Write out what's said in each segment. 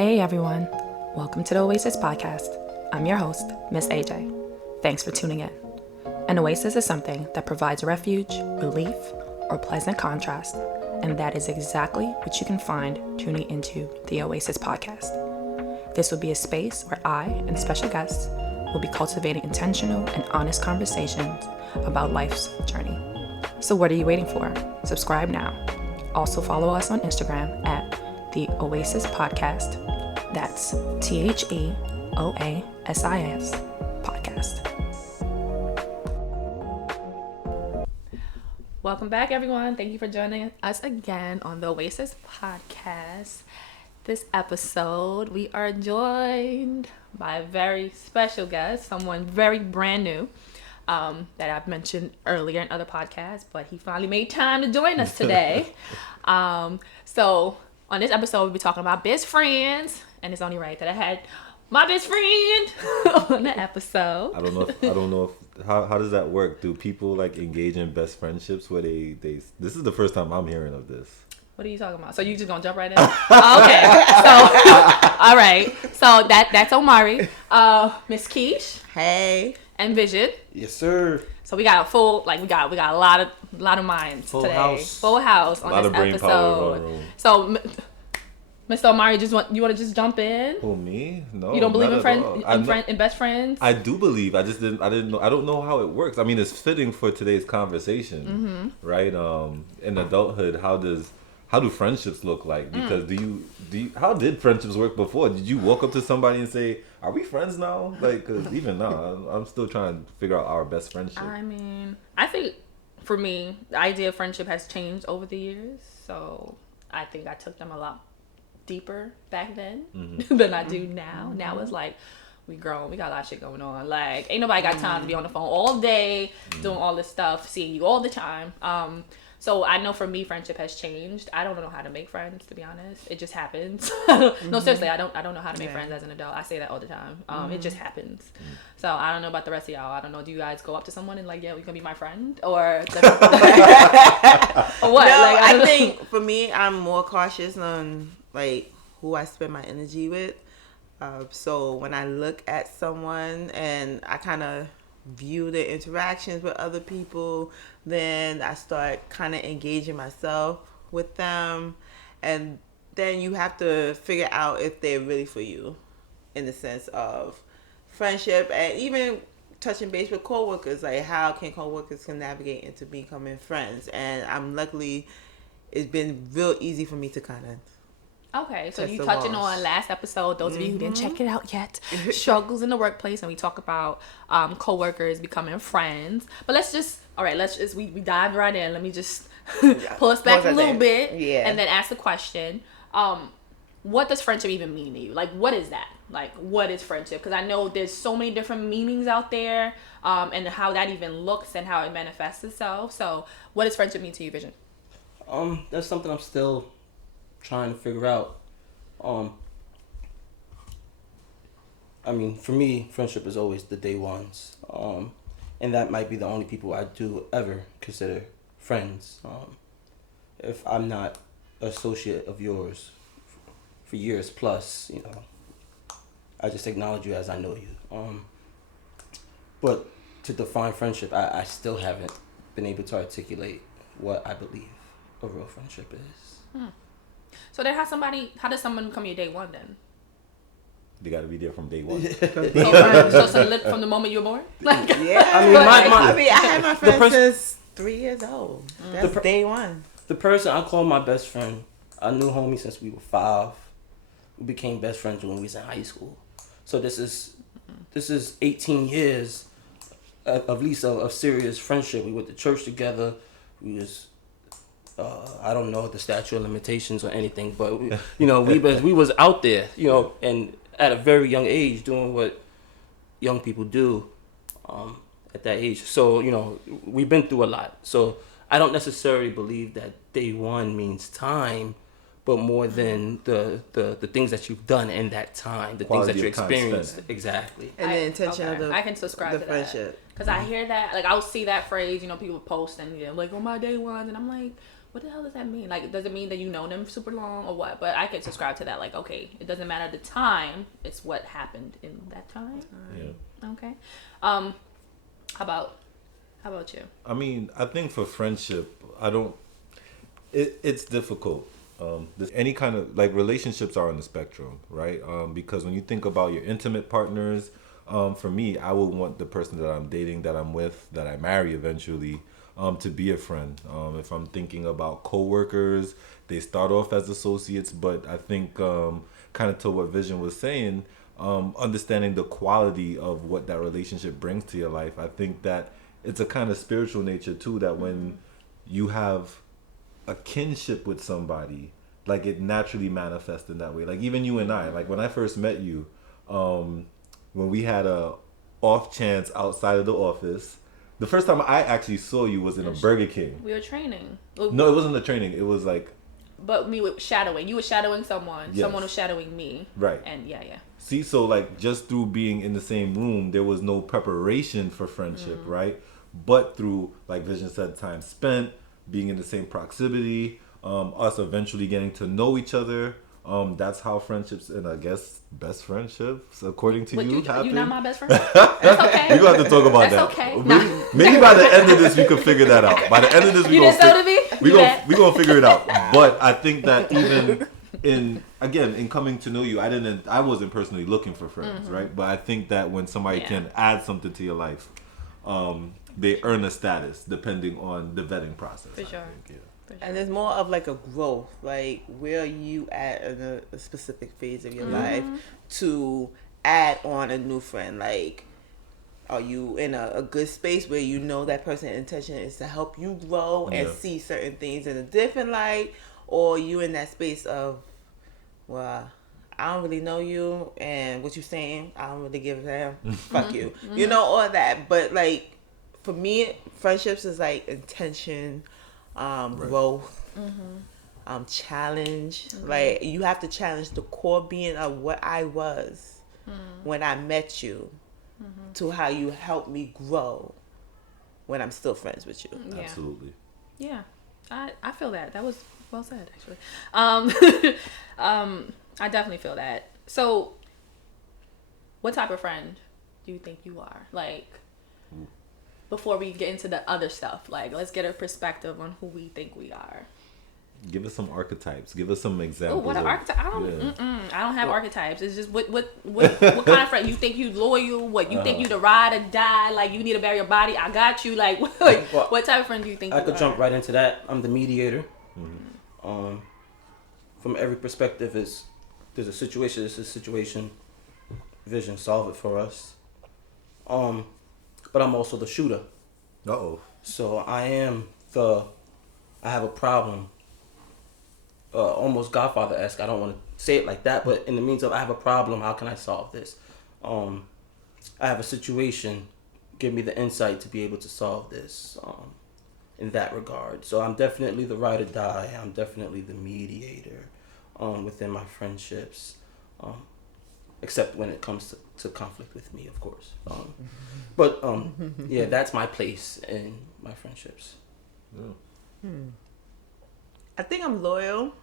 Hey everyone, welcome to the Oasis podcast. I'm your host, Miss AJ. Thanks for tuning in. An oasis is something that provides refuge, relief, or pleasant contrast, and that is exactly what you can find tuning into the Oasis podcast. This will be a space where I and special guests will be cultivating intentional and honest conversations about life's journey. So what are you waiting for? Subscribe now. Also follow us on Instagram at the Oasis Podcast. That's TheOasis Podcast. Welcome back, everyone. Thank you for joining us again on the Oasis Podcast. This episode, we are joined by a very special guest, someone very brand new that I've mentioned earlier in other podcasts, but he finally made time to join us today. So on this episode, we'll be talking about best friends, and it's only right that I had my best friend on the episode. I don't know if how does that work? Do people like engage in best friendships where they this is the first time I'm hearing of this. What are you talking about? So you just gonna jump right in? Okay. So all right. So that's Omari, Miss Keesh. Hey. And Vision. Yes, sir. So we got a full, we got a lot of minds full today. House. Full house on this episode. So, Mr. Omari, you want to just jump in? Who, me? No. You don't believe in best friends? I do believe. I didn't know. I don't know how it works. I mean, it's fitting for today's conversation, right? In adulthood, how do friendships look like? Because do you how did friendships work before? Did you walk up to somebody and say, "Are we friends now?" Like, cause even now, I'm still trying to figure out our best friendship. I mean, I think for me, the idea of friendship has changed over the years. So I think I took them a lot deeper back then than I do now. Now it's like we grown, we got a lot of shit going on. Like, ain't nobody got time to be on the phone all day doing all this stuff, seeing you all the time. So I know for me, friendship has changed. I don't know how to make friends, to be honest. It just happens. No, seriously, I don't know how to make friends as an adult. I say that all the time. It just happens. So I don't know about the rest of y'all. I don't know. Do you guys go up to someone and like, yeah, we can be my friend, or or what? No, like, I think for me, I'm more cautious on like who I spend my energy with. So when I look at someone and I kind of view the interactions with other people, then I start kind of engaging myself with them, and then you have to figure out if they're really for you in the sense of friendship, and even touching base with coworkers, like how can coworkers can navigate into becoming friends. And I'm luckily it's been real easy for me to kind of okay, so you touching on last episode, those of you who didn't check it out yet, struggles in the workplace, and we talk about coworkers becoming friends. But we dive right in. Let me just pull us back a little bit, and then ask the question, what does friendship even mean to you? Like, what is that? Like, what is friendship? Because I know there's so many different meanings out there, and how that even looks and how it manifests itself. So what does friendship mean to you, Vision? That's something I'm still trying to figure out. I mean, for me, friendship is always the day ones. And that might be the only people I do ever consider friends. If I'm not an associate of yours for years plus, I just acknowledge you as I know you. But to define friendship, I still haven't been able to articulate what I believe a real friendship is. So then how does someone become your day one then? They got to be there from day one. so from the moment you were born? Like, yeah. I had my friend since 3 years old. That's day one. The person I call my best friend, I knew homie since we were 5. We became best friends when we was in high school. So this is 18 years of least of serious friendship. We went to church together. We was I don't know the statute of limitations or anything, but we was out there, and at a very young age doing what young people do at that age. So we've been through a lot. So I don't necessarily believe that day one means time, but more than the things that you've done in that time, the Quality things that you experienced. spent. Exactly. And the intention of the I can subscribe the to friendship. that. Because I hear that, like, I'll see that phrase, people post and like, on my day one, and I'm like, what the hell does that mean? Like, does it mean that you know them super long or what? But I can subscribe to that. Like, okay, it doesn't matter the time; it's what happened in that time. Yeah. Okay. How about you? I mean, I think for friendship, it's difficult. Any kind of like relationships are on the spectrum, right? Because when you think about your intimate partners, for me, I would want the person that I'm dating, that I'm with, that I marry eventually, to be a friend. If I'm thinking about coworkers, they start off as associates, but I think kind of to what Vision was saying, understanding the quality of what that relationship brings to your life. I think that it's a kind of spiritual nature too, that when you have a kinship with somebody, like it naturally manifests in that way. Like even you and I, like when I first met you, when we had a off chance outside of the office, the first time I actually saw you was in a Burger King. We were training. No, it wasn't a training. It was like. But me with shadowing. You were shadowing someone. Yes. Someone was shadowing me. Right. And yeah. See, so like just through being in the same room, there was no preparation for friendship, right? But through, like Vision said, time spent, being in the same proximity, us eventually getting to know each other. That's how friendships, and I guess best friendships, according to you, happen. You're not my best friend? That's okay. We're going to have to talk about that. That's okay. Maybe by the end of this, we could figure that out. By the end of this, we're going to figure it out. But I think that even in coming to know you, I wasn't personally looking for friends, right? But I think that when somebody can add something to your life, they earn a status depending on the vetting process. For sure. And it's more of like a growth, like where are you at in a specific phase of your life to add on a new friend? Like, are you in a good space where you know that person's intention is to help you grow and see certain things in a different light? Or are you in that space of, well, I don't really know you and what you're saying, I don't really give a damn, fuck you. You know, all that. But like, for me, friendships is like intention, growth, challenge. Like you have to challenge the core being of what I was when I met you to how you helped me grow when I'm still friends with you. Yeah. Absolutely. Yeah, I feel that. That was well said, actually. I definitely feel that. So, what type of friend do you think you are? Like, before we get into the other stuff, like, let's get a perspective on who we think we are. Give us some archetypes. Give us some examples. Oh, what an archetype! I don't have archetypes. It's just what kind of friend you think you loyal? What you think you to ride or die? Like you need to bury your body. I got you. Like what type of friend do you think? I could jump right into that. I'm the mediator. From every perspective, there's a situation. It's a situation. Vision, solve it for us. But I'm also the shooter. So I have a problem. Almost Godfather-esque. I don't want to say it like that, but in the means of I have a problem, how can I solve this? I have a situation. Give me the insight to be able to solve this in that regard. So I'm definitely the ride or die. I'm definitely the mediator within my friendships. Except when it comes to conflict with me, of course. But yeah, that's my place in my friendships. I think I'm loyal.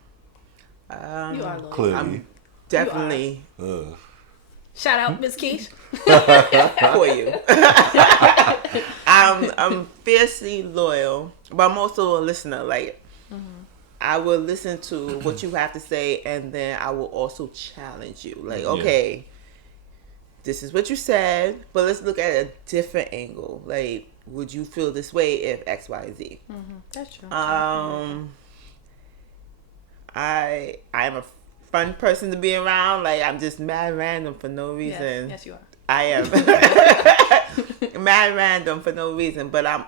You are loyal. Clearly. I'm definitely Shout out, Miss Keesh. for you. I'm fiercely loyal, but I'm also a listener. Like I will listen to what you have to say, and then I will also challenge you. Like, okay, this is what you said, but let's look at a different angle. Like, would you feel this way if X, Y, Z? That's true. I'm a fun person to be around. Like I'm just mad random for no reason. Yes, you are. I am mad random for no reason, but I'm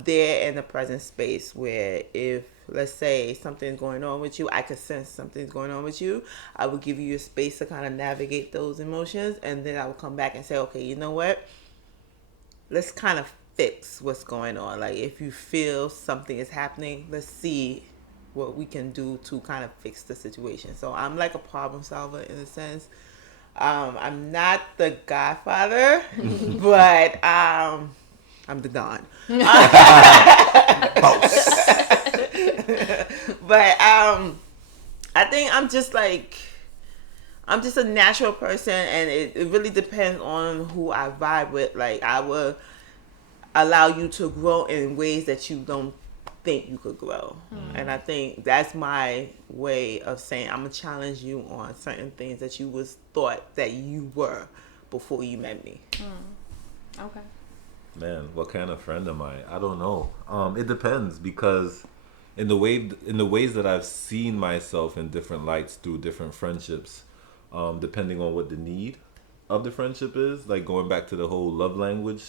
there in the present space where if let's say something's going on with you, I could sense something's going on with you. I would give you a space to kind of navigate those emotions, and then I would come back and say, okay, you know what? Let's kind of fix what's going on. Like if you feel something is happening, let's see what we can do to kind of fix the situation. So I'm like a problem solver in a sense. I'm not the godfather, but I'm the Don. Boss. But I think I'm just a natural person, and it really depends on who I vibe with. Like, I will allow you to grow in ways that you don't think you could grow. And I think that's my way of saying I'm gonna challenge you on certain things that you was thought that you were before you met me. Okay. Man, what kind of friend am I? I don't know. It depends, because in the ways that I've seen myself in different lights through different friendships, depending on what the need of the friendship is, like going back to the whole love language,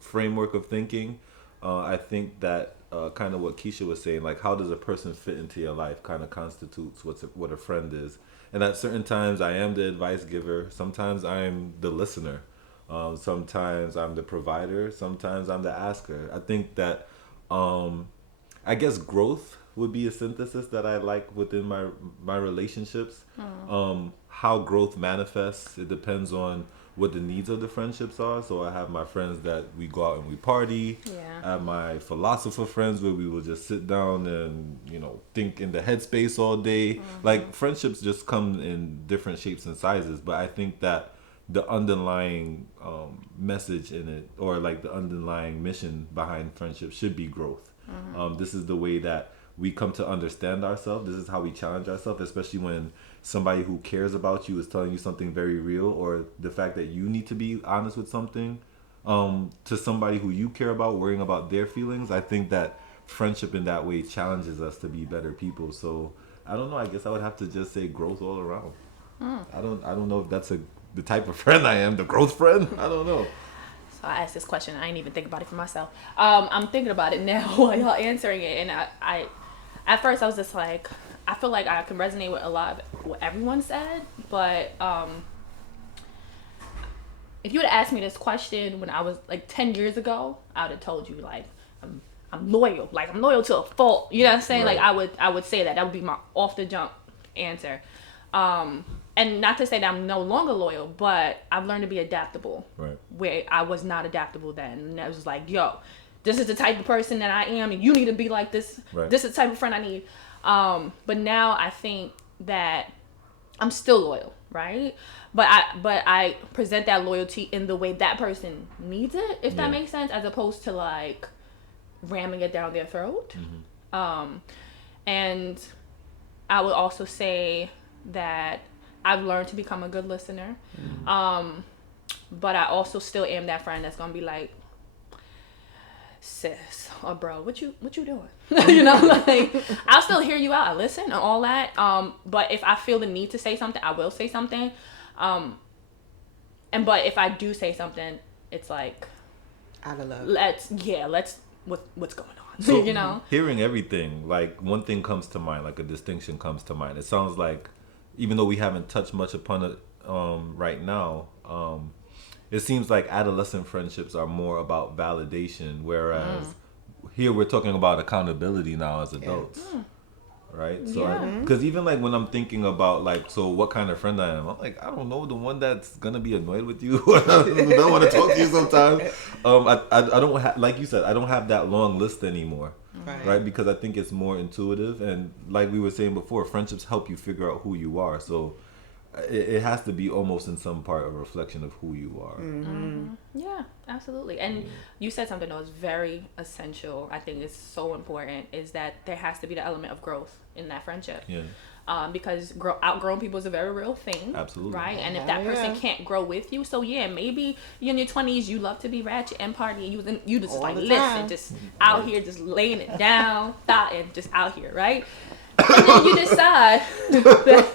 framework of thinking. I think that kind of what Keisha was saying, like how does a person fit into your life, kind of constitutes what a friend is. And at certain times, I am the advice giver. Sometimes I'm the listener. Sometimes I'm the provider. Sometimes I'm the asker. I think that, I guess growth would be a synthesis that I like within my relationships. How growth manifests, it depends on what the needs of the friendships are. So I have my friends that we go out and we party. Yeah. I have my philosopher friends where we will just sit down and, think in the headspace all day. Like, friendships just come in different shapes and sizes. But I think that the underlying message in it, or like the underlying mission behind friendship, should be growth. This is the way that we come to understand ourselves. This is how we challenge ourselves, especially when somebody who cares about you is telling you something very real, or the fact that you need to be honest with something to somebody who you care about, worrying about their feelings. I think that friendship in that way challenges us to be better people. So I don't know, I guess I would have to just say growth all around. I don't know if that's the type of friend I am, the growth friend. I don't know. So I asked this question. I didn't even think about it for myself. I'm thinking about it now while y'all answering it, and I at first I was just like, I feel like I can resonate with a lot of what everyone said, but if you would have asked me this question when I was like 10 years ago, I would have told you like I'm loyal, like I'm loyal to a fault. You know what I'm saying? Right. Like I would say that would be my off the jump answer. And not to say that I'm no longer loyal, but I've learned to be adaptable. Right. Where I was not adaptable then. And I was like, yo, this is the type of person that I am, and you need to be like this. Right. This is the type of friend I need. But now I think that I'm still loyal, right? But I present that loyalty in the way that person needs it, if that makes sense, as opposed to like ramming it down their throat. And I would also say that I've learned to become a good listener. But I also still am that friend that's gonna be like, sis or bro, what you doing? Like I'll still hear you out, I listen and all that. But if I feel the need to say something, I will say something. But if I do say something, it's like Out of love. What's going on? So, hearing everything, like one thing comes to mind, like a distinction comes to mind. It sounds like, even though we haven't touched much upon it right now, it seems like adolescent friendships are more about validation, whereas here we're talking about accountability now as adults. Right? So, because even like when I'm thinking about like, so what kind of friend I am, I'm like, I don't know, the one that's gonna be annoyed with you, who don't want to talk to you sometimes. I don't have, like you said, I don't have that long list anymore. Right? Because I think it's more intuitive, and like we were saying before, friendships help you figure out who you are. So it has to be almost in some part a reflection of who you are. Yeah, absolutely. And you said something that was very essential. I think it's so important, is that there has to be the element of growth in that friendship. Because outgrown people is a very real thing. Absolutely. Right? And if that person can't grow with you, so maybe you're in your 20s, you love to be ratchet and party, and you just all like, the listen, time. just out here, just laying it down, and just out here, right? And then you decide that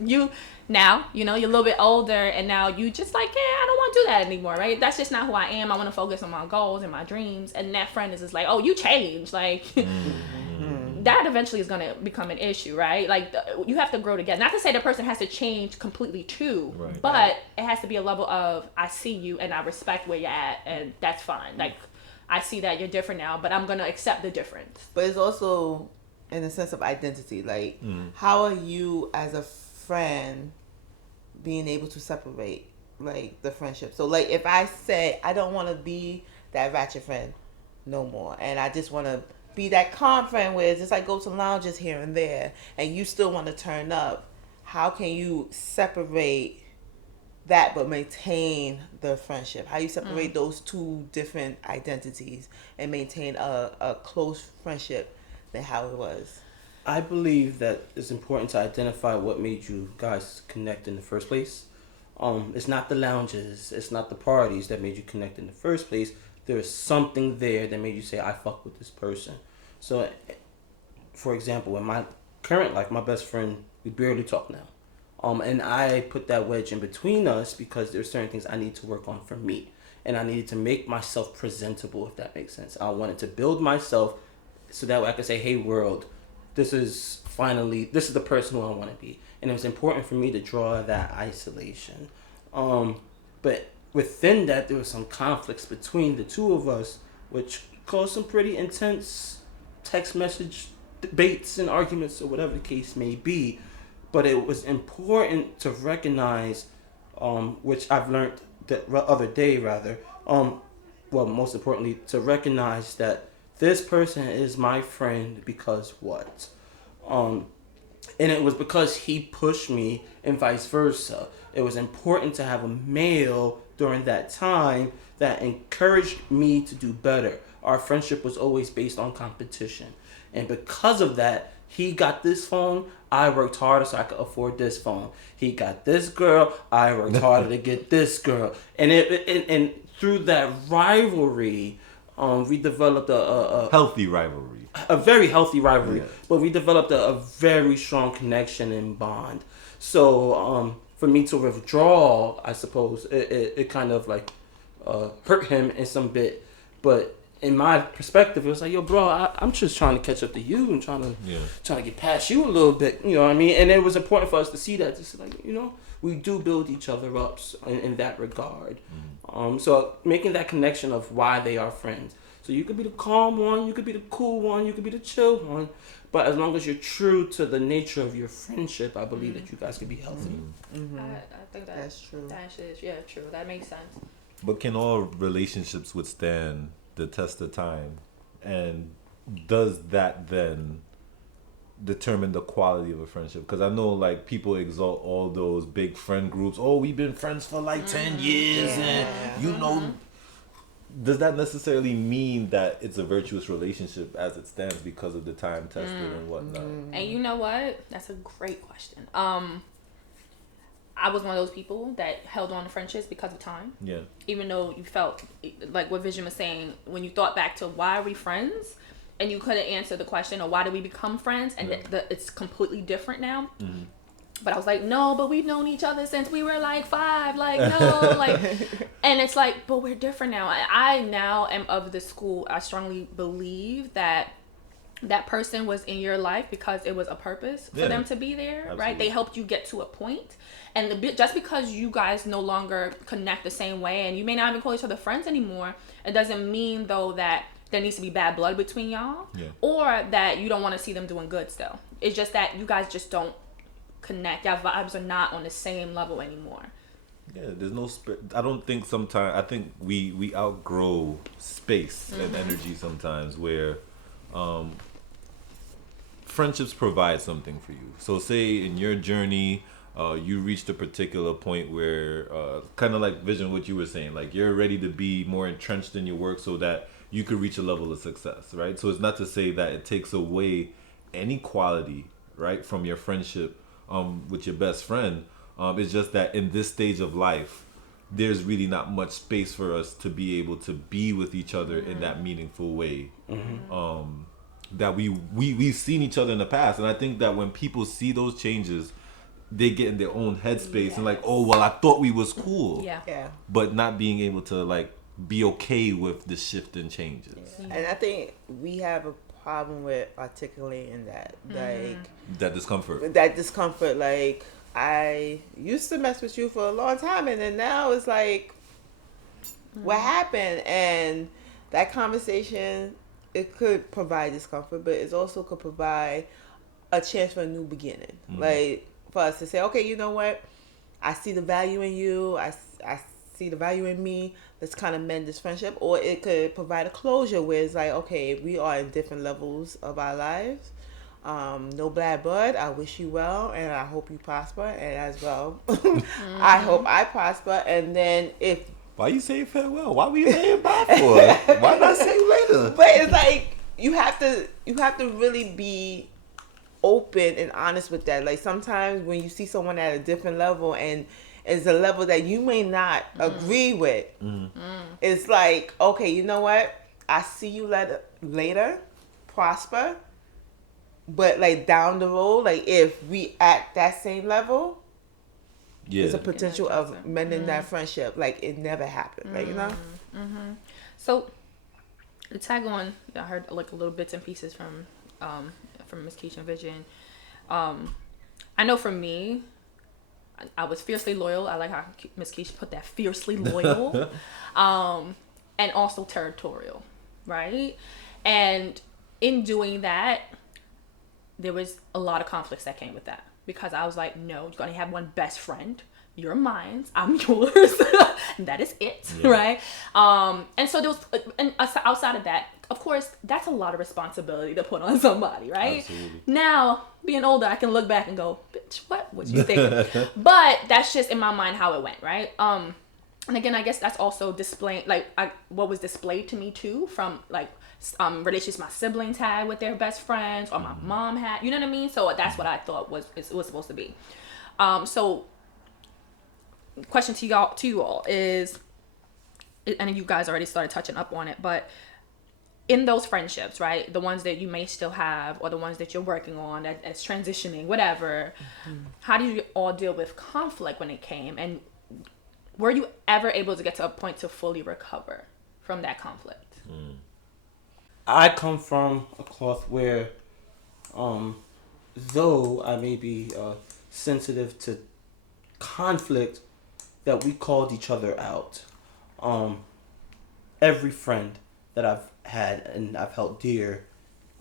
you're a little bit older, and now you just like, I don't want to do that anymore, right? That's just not who I am. I want to focus on my goals and my dreams. And that friend is just like, oh, you changed, like that eventually is going to become an issue, right? Like you have to grow together. Not to say the person has to change completely too, but it has to be a level of, I see you and I respect where you're at, and that's fine. Like I see that you're different now, but I'm going to accept the difference. But it's also in the sense of identity. Like, how are you as a friend being able to separate like the friendship. So like if I say I don't want to be that ratchet friend no more, and I just want to be that calm friend where it's just like go to lounges here and there, and you still want to turn up, how can you separate that but maintain the friendship? How you separate those two different identities and maintain a close friendship than how it was? I believe that it's important to identify what made you guys connect in the first place. It's not the lounges, it's not the parties that made you connect in the first place. There is something there that made you say, I fuck with this person. So, for example, in my current life, my best friend, we barely talk now. And I put that wedge in between us because there's certain things I need to work on for me. And I needed to make myself presentable, if that makes sense. I wanted to build myself so that way I could say, hey, world, this is the person who I want to be. And it was important for me to draw that isolation. But within that, there was some conflicts between the two of us, which caused some pretty intense text message debates and arguments or whatever the case may be. But it was important to recognize, which I've learned the other day rather, most importantly, to recognize that this person is my friend because what? And it was because he pushed me and vice versa. It was important to have a male during that time that encouraged me to do better. Our friendship was always based on competition. And because of that, he got this phone, I worked harder so I could afford this phone. He got this girl, I worked harder to get this girl. And and through that rivalry, we developed a Healthy rivalry. A very healthy rivalry. Yes. But we developed a very strong connection and bond. So for me to withdraw, I suppose, it kind of like hurt him in some bit. But in my perspective, it was like, yo, bro, I'm just trying to catch up to you and trying to get past you a little bit, you know what I mean? And it was important for us to see that, just like, you know, we do build each other up in that regard. So making that connection of why they are friends. So you could be the calm one, you could be the cool one, you could be the chill one, but as long as you're true to the nature of your friendship, I believe that you guys could be healthy. I think That's true. That is, true. That makes sense. But can all relationships withstand the test of time? And does that then determine the quality of a friendship? Because I know like people exalt all those big friend groups. Oh, we've been friends for like 10 years and you know, does that necessarily mean that it's a virtuous relationship as it stands because of the time tested and whatnot? And you know what? That's a great question. I was one of those people that held on to friendships because of time. Yeah. Even though you felt like what Vision was saying, when you thought back to why are we friends, and you couldn't answer the question or why did we become friends, and it's completely different now. But I was like, no, but we've known each other since we were like 5. Like, no, like, and it's like, but we're different now. I now am of the school. I strongly believe that person was in your life because it was a purpose for them to be there, Absolutely. right? They helped you get to a point. And just because you guys no longer connect the same way, and you may not even call each other friends anymore, it doesn't mean, though, that there needs to be bad blood between y'all, or that you don't want to see them doing good still. It's just that you guys just don't connect. Y'all vibes are not on the same level anymore. Yeah, there's no I don't think sometimes, I think we outgrow space and energy sometimes where friendships provide something for you. So say in your journey, you reached a particular point where kind of like Vision, what you were saying, like you're ready to be more entrenched in your work so that you could reach a level of success, right? So it's not to say that it takes away any quality, right, from your friendship with your best friend. It's just that in this stage of life, there's really not much space for us to be able to be with each other in that meaningful way. That we've seen each other in the past, and I think that when people see those changes, they get in their own headspace and like, oh well, I thought we was cool, but not being able to like be okay with the shift and changes. And I think we have a problem with articulating that, like that discomfort. Like, I used to mess with you for a long time, and then now it's like, what happened? And that conversation, it could provide discomfort, but it also could provide a chance for a new beginning. Like, for us to say, okay, you know what? I see the value in you. I see the value in me. Let's kind of mend this friendship. Or it could provide a closure where it's like, okay, we are in different levels of our lives. No bad blood. I wish you well, and I hope you prosper. And as well, I hope I prosper. And then if Why you saying farewell? Why were you saying bye for? Why not say later? But it's like you have to really be open and honest with that. Like sometimes when you see someone at a different level and it's a level that you may not agree with, it's like, okay, you know what? I see you later, prosper. But like down the road, like if we at that same level, there's a potential of mending that friendship. Like it never happened. Like, you know? So to tag on, I heard like a little bits and pieces from Miss Keesh and Vision. I know for me, I was fiercely loyal. I like how Miss Keesh put that, fiercely loyal, and also territorial, right? And in doing that, there was a lot of conflicts that came with that, because I was like, no, you're gonna have one best friend. You're mine. I'm yours. And that is it, right? And so there was, and outside of that, of course, that's a lot of responsibility to put on somebody, right? Absolutely. Now, being older, I can look back and go, bitch, what was you thinking? But that's just in my mind how it went, right? And again, I guess that's also displaying, like, what was displayed to me too from like relationships my siblings had with their best friends, or my mom had, you know what I mean? So that's what I thought it was supposed to be. So question to you all is, and you guys already started touching up on it, but in those friendships, right, the ones that you may still have, or the ones that you're working on that's transitioning, whatever, how do you all deal with conflict when it came? And were you ever able to get to a point to fully recover from that conflict? I come from a cloth where, though I may be sensitive to conflict, that we called each other out. Every friend that I've had and I've held dear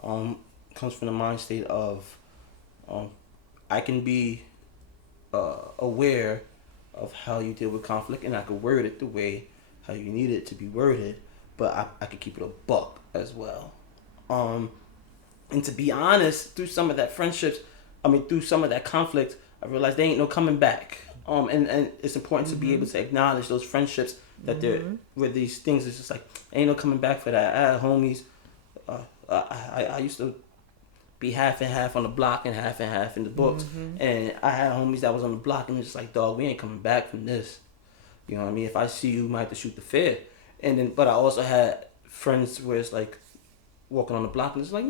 comes from the mind state of I can be aware of how you deal with conflict, and I could word it the way how you need it to be worded, but I could keep it a buck as well. And to be honest, through some of that through some of that conflict, I realized there ain't no coming back. And it's important to be able to acknowledge those friendships that where these things is just like, ain't no coming back for that. I had homies, I used to be half and half on the block and half in the books. And I had homies that was on the block and it's just like, dog, we ain't coming back from this. You know what I mean? If I see you, you might have to shoot the fair. And then, but I also had friends where it's like walking on the block and it's like,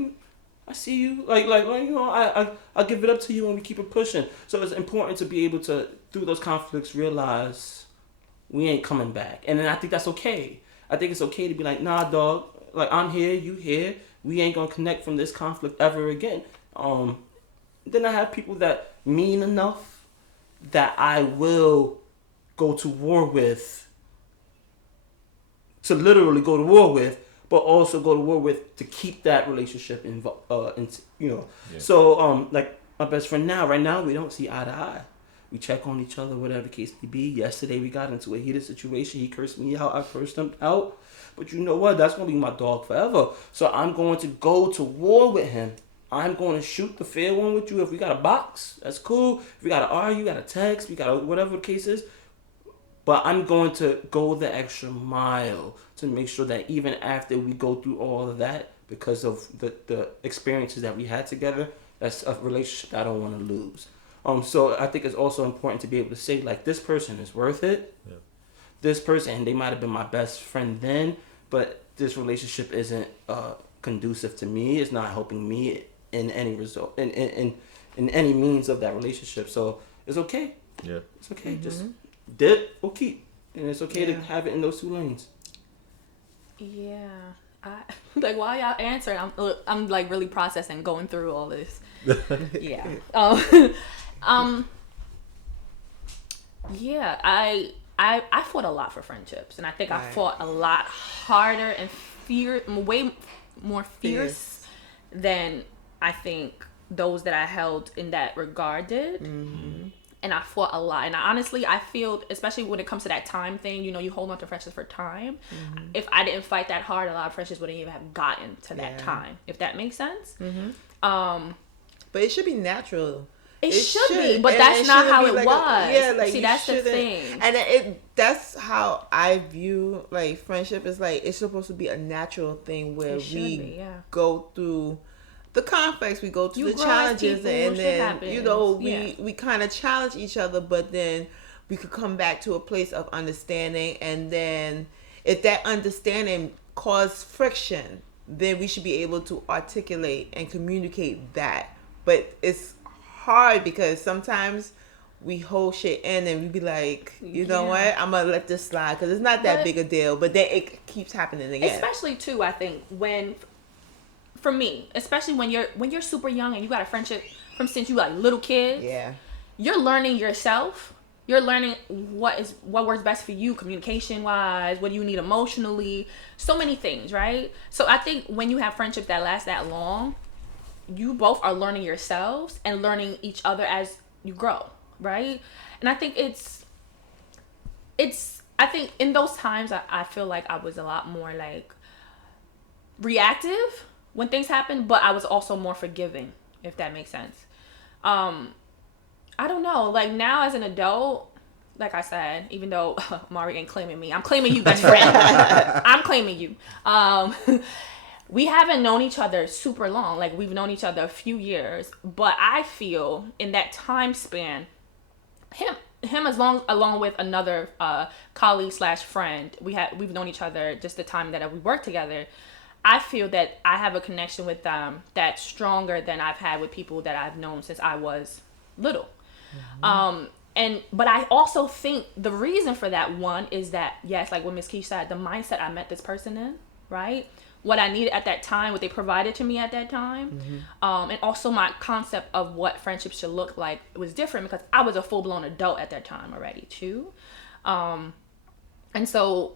I see you, like you know, I'll give it up to you and we keep it pushing. So it's important to be able to, through those conflicts, realize we ain't coming back. And then I think that's okay. I think it's okay to be like, nah, dog, like I'm here, you here. We ain't gonna connect from this conflict ever again. Then I have people that mean enough that I will go to war with, to literally go to war with, but also go to war with to keep that relationship involved. You know. Yeah. So like my best friend right now we don't see eye to eye. We check on each other, whatever the case may be. Yesterday we got into a heated situation. He cursed me out. I cursed him out. But you know what? That's going to be my dog forever. So I'm going to go to war with him. I'm going to shoot the fair one with you. If we got a box, that's cool. If we got to argue, got to text, we got to whatever the case is. But I'm going to go the extra mile to make sure that even after we go through all of that, because of the experiences that we had together, that's a relationship that I don't want to lose. So I think it's also important to be able to say, like, this person is worth it. Yeah. This person, they might have been my best friend then, but this relationship isn't conducive to me. It's not helping me in any result, in any means of that relationship. So it's okay. Yeah, it's okay. Just dip or keep, and it's okay to have it in those two lanes. Yeah, like while y'all answering, I'm like really processing, going through all this. Yeah. Yeah, I fought a lot for friendships, and I think I fought a lot harder and way more fierce than I think those that I held in that regard did. and I fought a lot. And honestly, I feel, especially when it comes to that time thing, you hold on to friendships for time. If I didn't fight that hard, a lot of friendships wouldn't even have gotten to that time, if that makes sense. But it should be natural. It should be, but that's not how it was. See, that's the thing. And that's how I view, like, friendship is like, it's supposed to be a natural thing where we go through the conflicts, we go through the challenges, and then, we kind of challenge each other, but then we could come back to a place of understanding. And then if that understanding causes friction, then we should be able to articulate and communicate that. But it's hard because sometimes we hold shit in and we be like, you know what, I'm gonna let this slide because it's not that big a deal, but then it keeps happening again. Especially too, I think, for me, especially when you're super young and you got a friendship from since you like little kids, you're learning yourself. You're learning what works best for you, communication wise, what do you need emotionally, so many things, right? So I think when you have friendships that last that long, you both are learning yourselves and learning each other as you grow, right? And I think I think in those times, I feel like I was a lot more like reactive when things happen, but I was also more forgiving, if that makes sense. I don't know, like now as an adult, like I said, even though Omari ain't claiming me, I'm claiming you, best friend. I'm claiming you. We haven't known each other super long. Like, we've known each other a few years. But I feel in that time span, him along with another colleague / friend, we've known each other just the time that we worked together. I feel that I have a connection with them that's stronger than I've had with people that I've known since I was little. But I also think the reason for that, one, is that, yes, like what Ms. Keesh said, the mindset I met this person in, right? What I needed at that time, what they provided to me at that time. And also my concept of what friendship should look like was different because I was a full-blown adult at that time already too. And so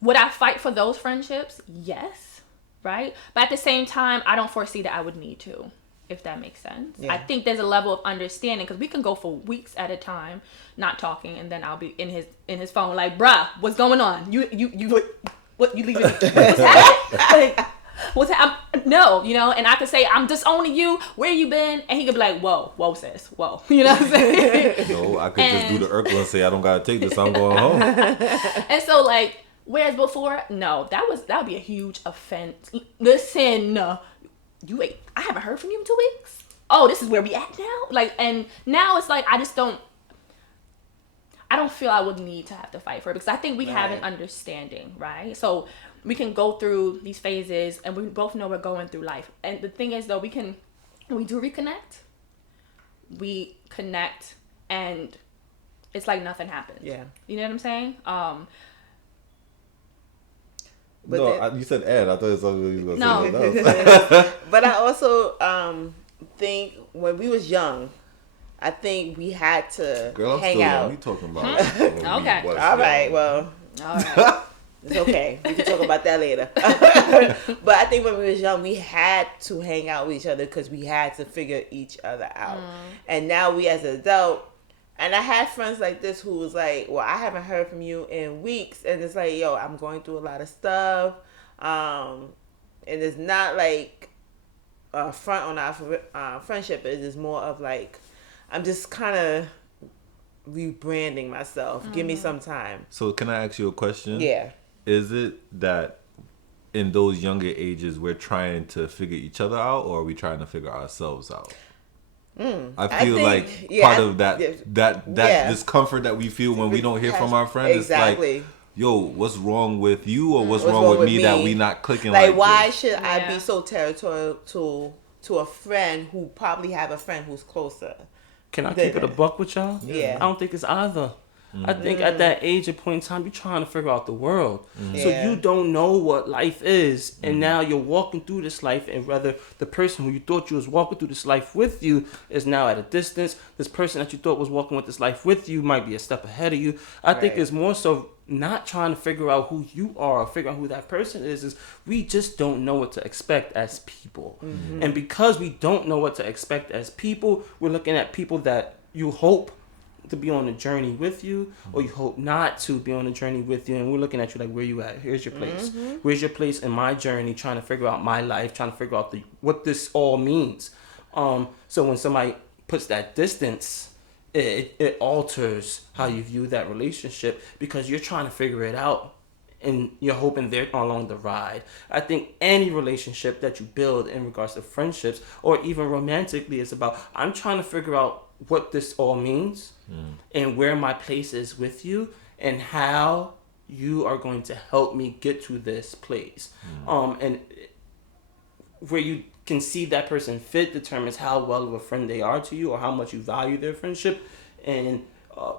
would I fight for those friendships? Yes, right? But at the same time, I don't foresee that I would need to, if that makes sense. I think there's a level of understanding because we can go for weeks at a time not talking, and then I'll be in his phone like, bruh, what's going on? What you leaving? What's happening? Like, what's happening? No, and I could say I'm disowning you. Where you been? And he could be like, whoa, sis, whoa. You know what I'm saying? No, I could just do the Urkel and say I don't gotta take this. I'm going home. And so like, whereas before, no, that would be a huge offense. Listen, you ain't. I haven't heard from you in 2 weeks. Oh, this is where we at now. Like, and now it's like I don't feel I would need to have to fight for it because I think we have an understanding, right? So we can go through these phases and we both know we're going through life. And the thing is, though, when we do reconnect, we connect and it's like nothing happened. Yeah. You know what I'm saying? But you said Ed. I thought it was something you was going to say. No. But I also think when we was young, I think we had to hang out. What are you talking about? Okay. All right. Well. All right. It's okay. We can talk about that later. But I think when we was young, we had to hang out with each other because we had to figure each other out. And now we as an adult, and I had friends like this who was like, well, I haven't heard from you in weeks. And it's like, yo, I'm going through a lot of stuff. And it's not like a front on our friendship. It's more of like, I'm just kind of rebranding myself. Give me some time. So can I ask you a question? Yeah. Is it that in those younger ages we're trying to figure each other out, or are we trying to figure ourselves out? I feel like part of that discomfort that we feel when we don't hear from our friend is like, yo, what's wrong with you, or what's wrong with me that we not clicking like why this? Should I be so territorial to a friend who probably have a friend who's closer? Can I keep it a buck with y'all? Yeah. I don't think it's either. I think at that age and point in time, you're trying to figure out the world. So you don't know what life is. And now you're walking through this life, and rather the person who you thought you was walking through this life with you is now at a distance. This person that you thought was walking with this life with you might be a step ahead of you. I think it's more so not trying to figure out who you are or figure out who that person is we just don't know what to expect as people. And because we don't know what to expect as people, we're looking at people that you hope to be on a journey with you, or you hope not to be on a journey with you, and we're looking at you like, where you at? Here's your place. Where's your place in my journey, trying to figure out my life, trying to figure out what this all means. So when somebody puts that distance, it alters how you view that relationship, because you're trying to figure it out and you're hoping they're along the ride. I think any relationship that you build in regards to friendships or even romantically is about, I'm trying to figure out what this all means and where my place is with you and how you are going to help me get to this place. And where you can see that person fit determines how well of a friend they are to you or how much you value their friendship. And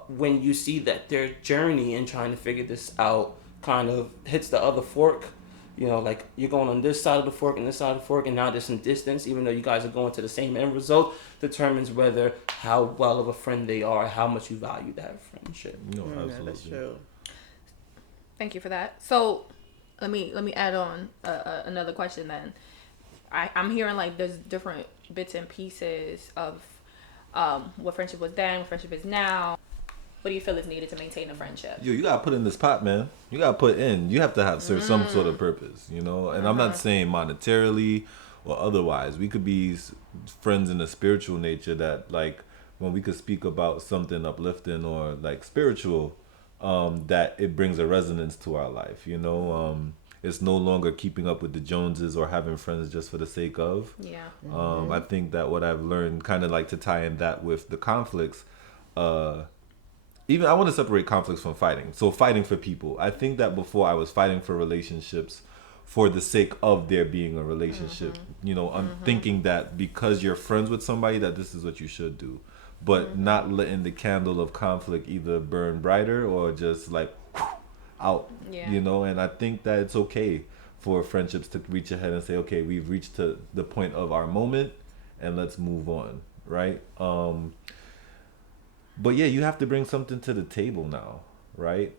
when you see that their journey in trying to figure this out kind of hits the other fork, you know, like you're going on this side of the fork and this side of the fork, and now there's some distance, even though you guys are going to the same end result, determines whether how well of a friend they are, how much you value that friendship. No, absolutely. That's true. Thank you for that. So let me add on another question then. I'm hearing like there's different bits and pieces of what friendship was then, what friendship is now. What do you feel is needed to maintain a friendship? You gotta put in this pot, man. You gotta put in. You have to have serve some sort of purpose, you know. And I'm not saying monetarily or otherwise. We could be friends in a spiritual nature that, like, when we could speak about something uplifting or like spiritual, that it brings a resonance to our life, you know. It's no longer keeping up with the Joneses or having friends just for the sake of. Yeah. I think that what I've learned, kind of like to tie in that with the conflicts, even I want to separate conflicts from fighting. So fighting for people. I think that before I was fighting for relationships for the sake of there being a relationship. You know, I'm thinking that because you're friends with somebody that this is what you should do. But not letting the candle of conflict either burn brighter or just like out. Yeah. You know, and I think that it's okay for friendships to reach ahead and say, okay, we've reached to the point of our moment and let's move on. Right? But yeah, you have to bring something to the table now, right?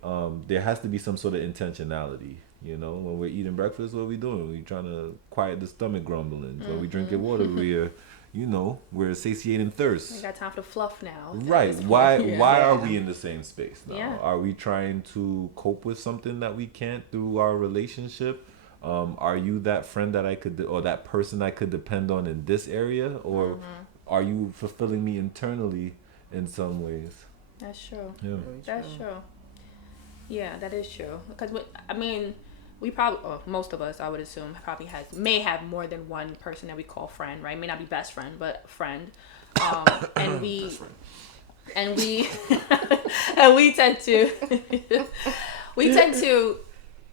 There has to be some sort of intentionality. You know, when we're eating breakfast, what are we doing? We're trying to quiet the stomach grumblings. When we drinking water, we're, you know, we're satiating thirst. We got time for the fluff now. Right. Why are we in the same space now? Yeah. Are we trying to cope with something that we can't through our relationship? Are you that friend that I could, or that person I could depend on in this area? Or are you fulfilling me internally in some ways? That's true. Yeah. That's true. Yeah, that is true. Because we probably, or most of us, I would assume, may have more than one person that we call friend, right? May not be best friend, but friend. And we and we tend to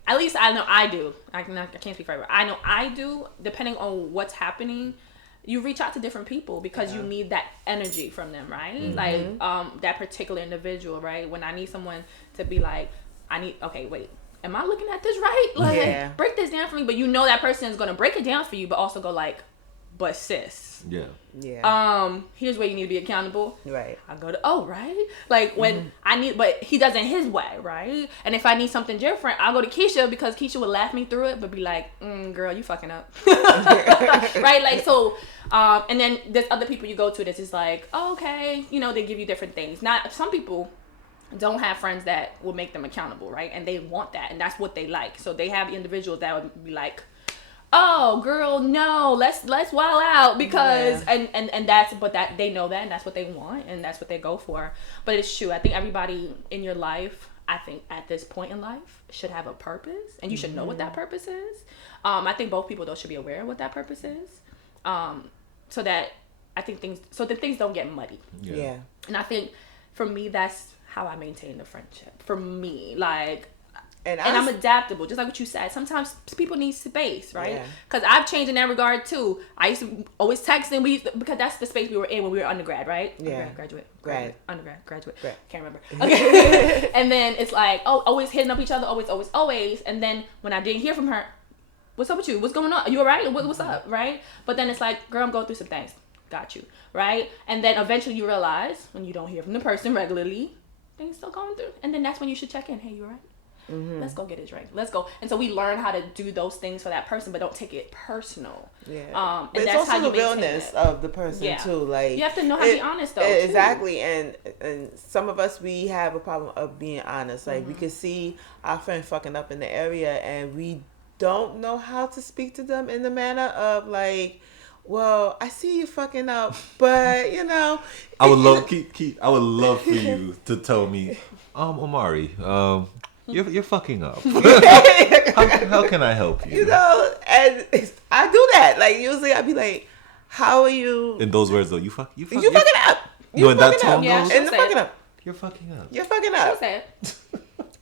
at least I know I do. I can't speak for everyone. I know I do. Depending on what's happening, you reach out to different people because you need that energy from them, right? Like that particular individual, right? When I need someone to be like, okay, wait, am I looking at this right? Like, break this down for me. But you know that person is gonna break it down for you, but also go like, but sis. Yeah. Here's where you need to be accountable. Right. I go to right. Like when I need, but he does it his way, right? And if I need something different, I'll go to Keisha because Keisha would laugh me through it, but be like, girl, you fucking up. Right? Like, so, and then there's other people you go to that's just like, oh, okay, you know, they give you different things. Not, some people don't have friends that will make them accountable, right? And they want that, and that's what they like. So they have individuals that would be like, oh girl, no, let's wild out because and that's, but that they know that and that's what they want and that's what they go for. But it's true. I think everybody in your life, I think at this point in life, should have a purpose and you should know what that purpose is. I think both people though should be aware of what that purpose is. So that things don't get muddy. Yeah. And I think for me that's how I maintain the friendship. For me, like, and I'm adaptable, just like what you said. Sometimes people need space, right? Because I've changed in that regard too. I used to always text, and because that's the space we were in when we were undergrad, right? Yeah. Undergrad, graduate. Can't remember. Okay. And then it's like, always hitting up each other, always. And then when I didn't hear from her, what's up with you? What's going on? Are you all right? What's up, right? But then it's like, girl, I'm going through some things. Got you, right? And then eventually you realize when you don't hear from the person regularly, things still going through. And then that's when you should check in. Hey, you all right? Let's go get a drink. Let's go. And so we learn how to do those things for that person, but don't take it personal. Yeah. And it's that's also how you the realness of the person too. Like, you have to know how to be honest though. Exactly. And some of us, we have a problem of being honest. Like we can see our friend fucking up in the area, and we don't know how to speak to them in the manner of like, well, I see you fucking up, but you know, I would love I would love for you to tell me, Omari, you're fucking up. how can I help you? You know, and I do that. Like usually, I'd be like, "How are you?" In those words, though, you fucking You fucking up. You in that fucking tone, up. Yeah, those? And the fucking up. You're fucking up. You're fucking up. Sad.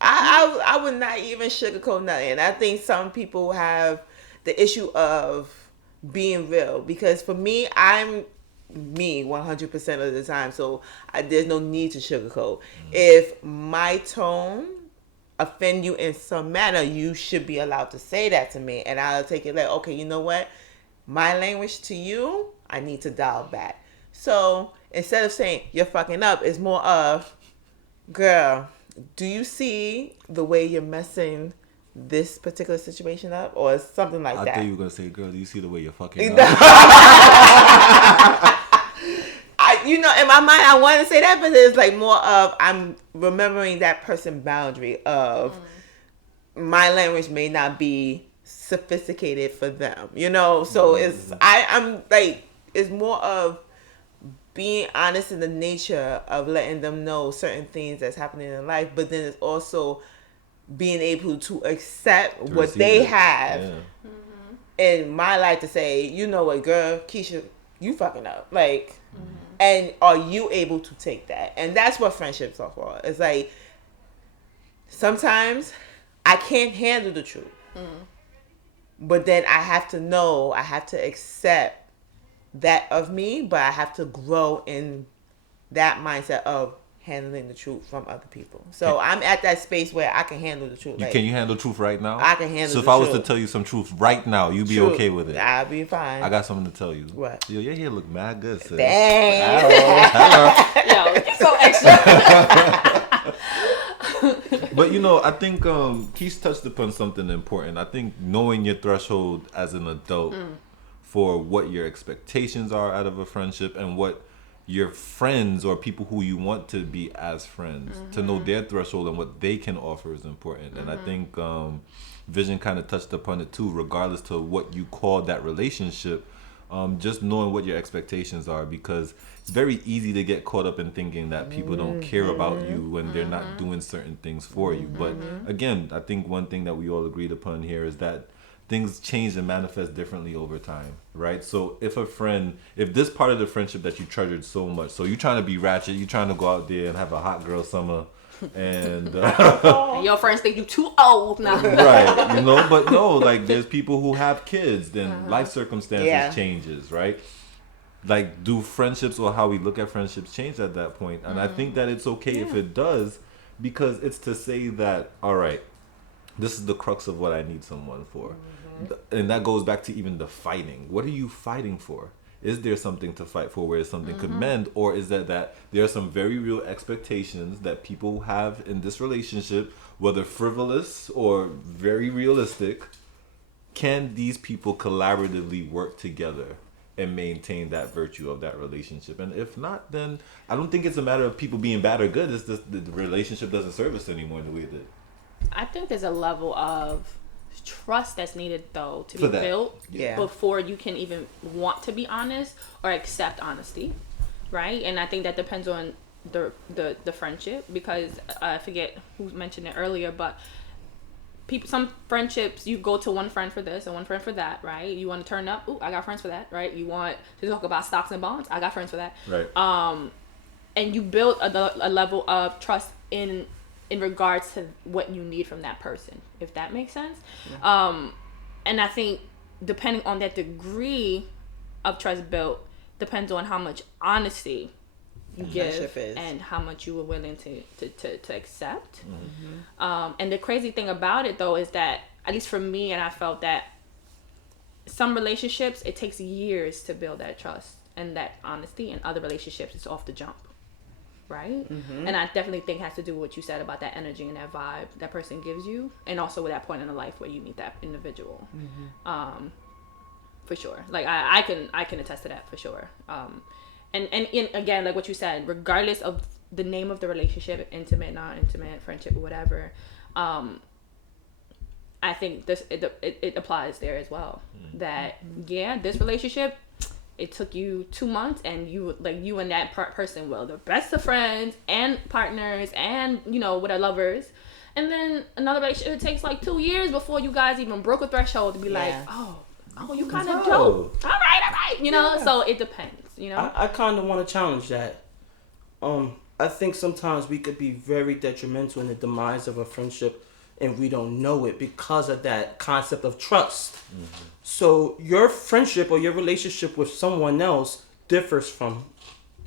I would not even sugarcoat nothing. I think some people have the issue of being real, because for me, I'm me 100% of the time, so there's no need to sugarcoat. If my tone offend you in some manner, you should be allowed to say that to me, and I'll take it like, okay, you know what, my language to you, I need to dial back. So instead of saying you're fucking up, it's more of, girl, do you see the way you're messing this particular situation up, or something like that? I thought you were gonna say, girl, do you see the way you're fucking up? You know, in my mind, I want to say that, but it's like more of, I'm remembering that person boundary of my language may not be sophisticated for them, you know? So I'm like, it's more of being honest in the nature of letting them know certain things that's happening in life, but then it's also being able to accept what they have in my life to say, you know what, girl, Keisha, you fucking up. Like, and are you able to take that? And that's what friendships are for. It's like, sometimes I can't handle the truth. But then I have to know, I have to accept that of me, but I have to grow in that mindset of handling the truth from other people. So I'm at that space where I can handle the truth. Can you handle truth right now? I can handle the truth. So if I was to tell you some truth right now, you'd be okay with it? I'll be fine. I got something to tell you. What? Yo, your hair look mad good, sis. Dang. Hello. Yo, you're so extra. But you know, I think Keesh touched upon something important. I think knowing your threshold as an adult for what your expectations are out of a friendship, and what your friends or people who you want to be as friends, to know their threshold and what they can offer is important. And I think Vision kind of touched upon it too, regardless to what you call that relationship. Just knowing what your expectations are, because it's very easy to get caught up in thinking that people don't care about you when they're not doing certain things for you. But again, I think one thing that we all agreed upon here is that things change and manifest differently over time, right? So if this part of the friendship that you treasured so much, so you're trying to be ratchet, you're trying to go out there and have a hot girl summer, and and your friends think you too old now. Right, you know, but no, like there's people who have kids, then life circumstances changes, right? Like, do friendships or how we look at friendships change at that point? And I think that it's okay if it does, because it's to say that, all right, this is the crux of what I need someone for. And that goes back to even the fighting. What are you fighting for? Is there something to fight for where something could mend? Or is that there are some very real expectations that people have in this relationship, whether frivolous or very realistic? Can these people collaboratively work together and maintain that virtue of that relationship? And if not, then I don't think it's a matter of people being bad or good. It's just the relationship doesn't serve us anymore the way it did. I think there's a level of trust that's needed though to be built before you can even want to be honest or accept honesty, right? And I think that depends on the friendship, because I forget who mentioned it earlier, but some friendships, you go to one friend for this and one friend for that, right? You want to turn up, I got friends for that, right? You want to talk about stocks and bonds, I got friends for that, right? And you build a level of trust in regards to what you need from that person, if that makes sense. And I think depending on that degree of trust built depends on how much honesty you give and how much you were willing to accept. And the crazy thing about it though is that, at least for me, and I felt that some relationships, it takes years to build that trust and that honesty, and other relationships, it's off the jump. right? And I definitely think it has to do with what you said about that energy and that vibe that person gives you, and also with that point in the life where you meet that individual. For sure. Like I can attest to that for sure. And again, like what you said, regardless of the name of the relationship, intimate, not intimate, friendship, or whatever, I think it applies there as well. That this relationship, it took you 2 months, and you and that person were the best of friends and partners, and with our lovers. And then another relationship, it takes like 2 years before you guys even broke a threshold to be like, oh, you kind of dope. All right. So it depends. I kind of want to challenge that. I think sometimes we could be very detrimental in the demise of a friendship, and we don't know it because of that concept of trust. So your friendship or your relationship with someone else differs from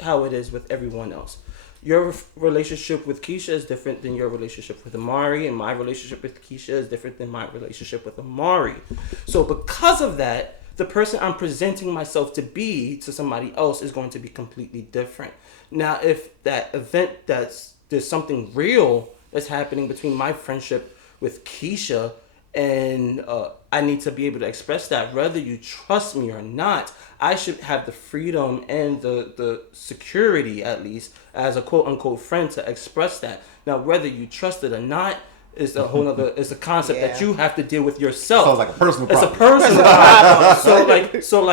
how it is with everyone else. Your relationship with Keisha is different than your relationship with Omari, and my relationship with Keisha is different than my relationship with Omari. So because of that, the person I'm presenting myself to be to somebody else is going to be completely different. Now, if that event there's something real that's happening between my friendship with Keisha, and I need to be able to express that, whether you trust me or not, I should have the freedom and the security, at least, as a quote-unquote friend, to express that. Now, whether you trust it or not is a whole other, it's a concept that you have to deal with yourself. Sounds like a personal problem. It's a personal problem. So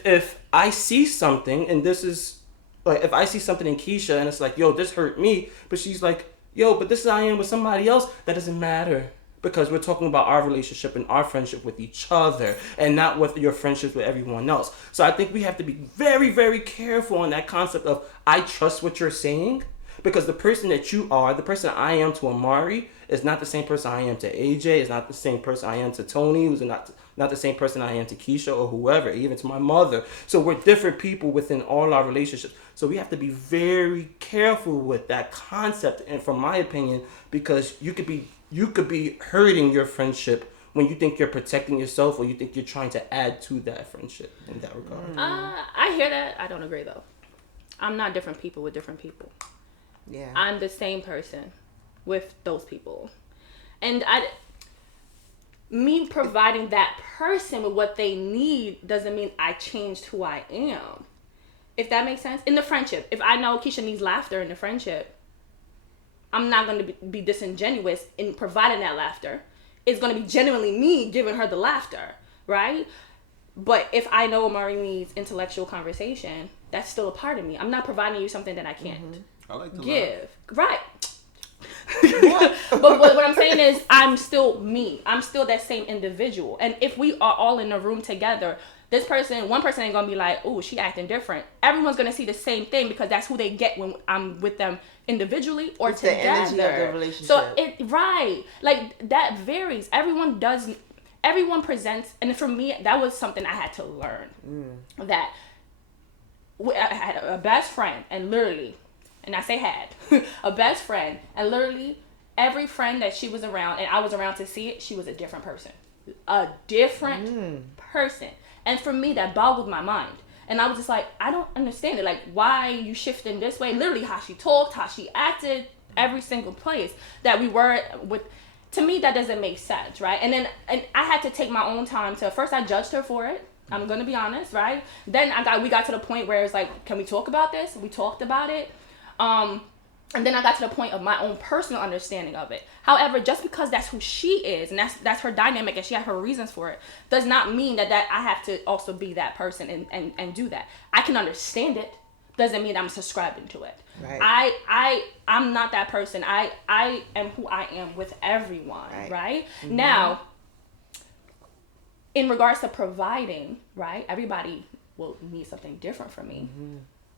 if I see something, and this is, like, if I see something in Keisha, and it's like, yo, this hurt me, but she's like, yo, but this is how I am with somebody else, that doesn't matter. Because we're talking about our relationship and our friendship with each other, and not with your friendships with everyone else. So I think we have to be very, very careful on that concept of, I trust what you're saying, because the person that you are, the person I am to Omari, is not the same person I am to AJ, is not the same person I am to Tony, who's not the same person I am to Keisha or whoever, even to my mother. So we're different people within all our relationships. So we have to be very careful with that concept, and from my opinion, because you could be hurting your friendship when you think you're protecting yourself, or you think you're trying to add to that friendship in that regard. I hear that. I don't agree, though. I'm not different people with different people. Yeah. I'm the same person with those people. And me providing that person with what they need doesn't mean I changed who I am. If that makes sense. In the friendship, if I know Keisha needs laughter in the friendship, I'm not going to be disingenuous in providing that laughter. It's going to be genuinely me giving her the laughter, right? But if I know Omari needs intellectual conversation, that's still a part of me. I'm not providing you something that I can't I like to give. Right. But what I'm saying is, I'm still me. I'm still that same individual. And if we are all in a room together, one person ain't going to be like, oh, she acting different. Everyone's going to see the same thing, because that's who they get when I'm with them individually or it's together. The energy of the relationship. So like that varies. Everyone presents, and for me, that was something I had to learn. That I had a best friend, and literally, and I say had, a best friend, and literally every friend that she was around, and I was around to see it, she was a different person. A different person. And for me, that boggled my mind. And I was just like, I don't understand it. Like, why you shifting this way? Literally, how she talked, how she acted, every single place that we were with. To me, that doesn't make sense, right? And I had to take my own time to, first I judged her for it. I'm going to be honest, right? Then we got to the point where it's like, can we talk about this? We talked about it. And then I got to the point of my own personal understanding of it. However, just because that's who she is, and that's her dynamic, and she had her reasons for it, does not mean that I have to also be that person and do that. I can understand it. Doesn't mean I'm subscribing to it. Right. I'm not that person. I am who I am with everyone, right? Now, in regards to providing, right, everybody will need something different from me.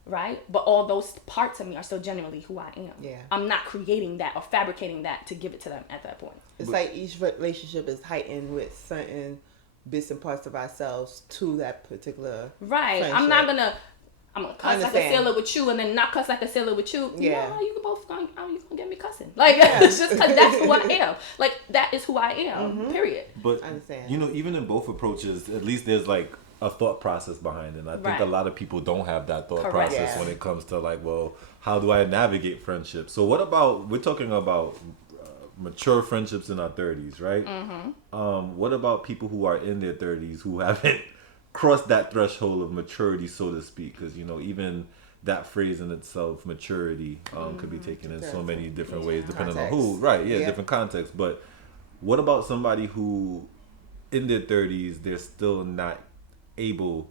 Right? But all those parts of me are still genuinely who I am. Yeah. I'm not creating that or fabricating that to give it to them at that point. It's like each relationship is heightened with certain bits and parts of ourselves to that particular friendship. I'm gonna cuss like a sailor with you and then not cuss like a sailor with you. Yeah. No, you can both gonna get me cussing. Like, it's just because that's who I am. Like, that is who I am. Period. But I understand. even in both approaches, at least there's like a thought process behind it. And I think Right. a lot of people don't have that thought Correct. process Yeah. when it comes to like, well, how do I navigate friendships? So what about, we're talking about mature friendships in our 30s, right? What about people who are in their 30s who haven't crossed that threshold of maturity, so to speak? Because, you know, even that phrase in itself, maturity, could be taken in so many different ways depending on who, right? Yeah, different contexts. But what about somebody who in their 30s, they're still not able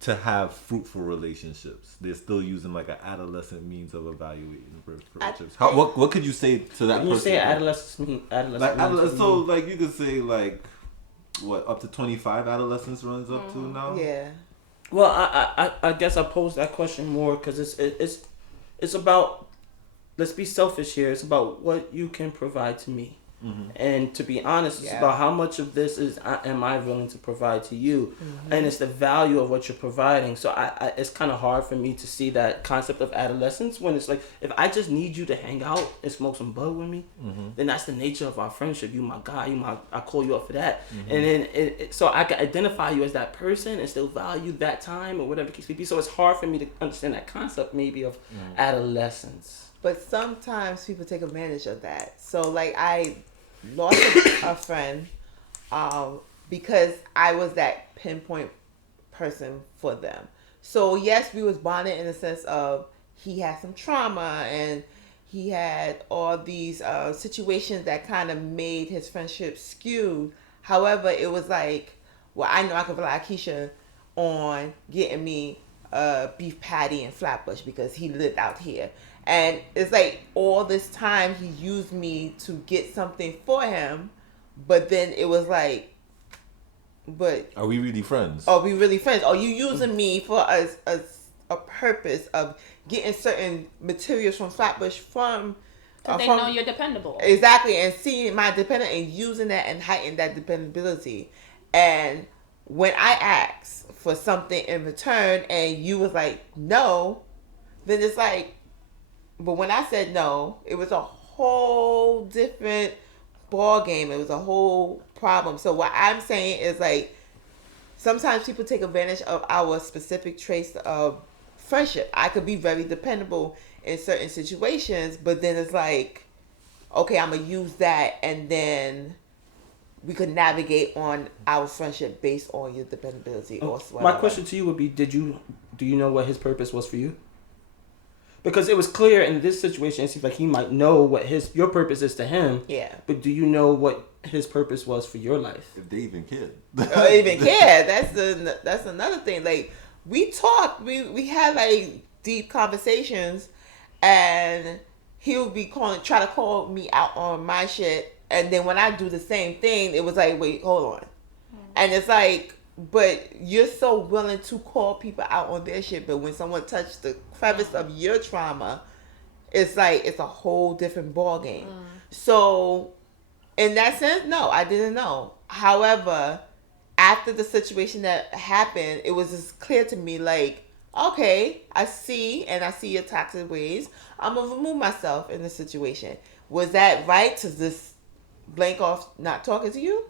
to have fruitful relationships? They're still using like an adolescent means of evaluating friendships. What could you say to that When you person? say adolescent, So like you could say like what, up to 25 adolescence runs up to now? Yeah. Well, I guess I pose that question more because it's about, let's be selfish here. It's about what you can provide to me. And to be honest, it's about how much of this am I willing to provide to you, and it's the value of what you're providing. So I it's kind of hard for me to see that concept of adolescence when it's like, if I just need you to hang out and smoke some bud with me, then that's the nature of our friendship. You my guy, I call you up for that, and then so I can identify you as that person and still value that time or whatever the case may be. So it's hard for me to understand that concept maybe of adolescence. But sometimes people take advantage of that. So like I lost a friend because I was that pinpoint person for them. So yes, we was bonded in the sense of he had some trauma and he had all these situations that kind of made his friendship skewed. However, it was like, well, I know I could rely on Keisha on getting me beef patty and Flatbush because he lived out here. And it's like all this time he used me to get something for him, but then it was like, but Are we really friends? are we really friends? Are you using me for a purpose of getting certain materials from Flatbush from? Because they know you're dependable. Exactly, and seeing my dependent and using that and heighten that dependability. And when I asked for something in return and you was like, no, then it's like, but when I said no, it was a whole different ball game. It was a whole problem. So what I'm saying is like, sometimes people take advantage of our specific traits of friendship. I could be very dependable in certain situations, but then it's like, okay, I'm gonna use that, and then we could navigate on our friendship based on your dependability or whatever. My question to you would be, do you know what his purpose was for you? Because it was clear in this situation, it seems like he might know what your purpose is to him. Yeah. But do you know what his purpose was for your life? If they even cared. They even care. That's another thing. Like, we talked, we had like deep conversations, and he would be try to call me out on my shit, and then when I do the same thing, it was like, wait, hold on. And it's like, but you're so willing to call people out on their shit, but when someone touched the crevice of your trauma, it's like, it's a whole different ball game. So in that sense, no, I didn't know. However, after the situation that happened, it was just clear to me, like, okay, I see your toxic ways. I'm gonna remove myself in this situation. Was that right to just blank off not talking to you?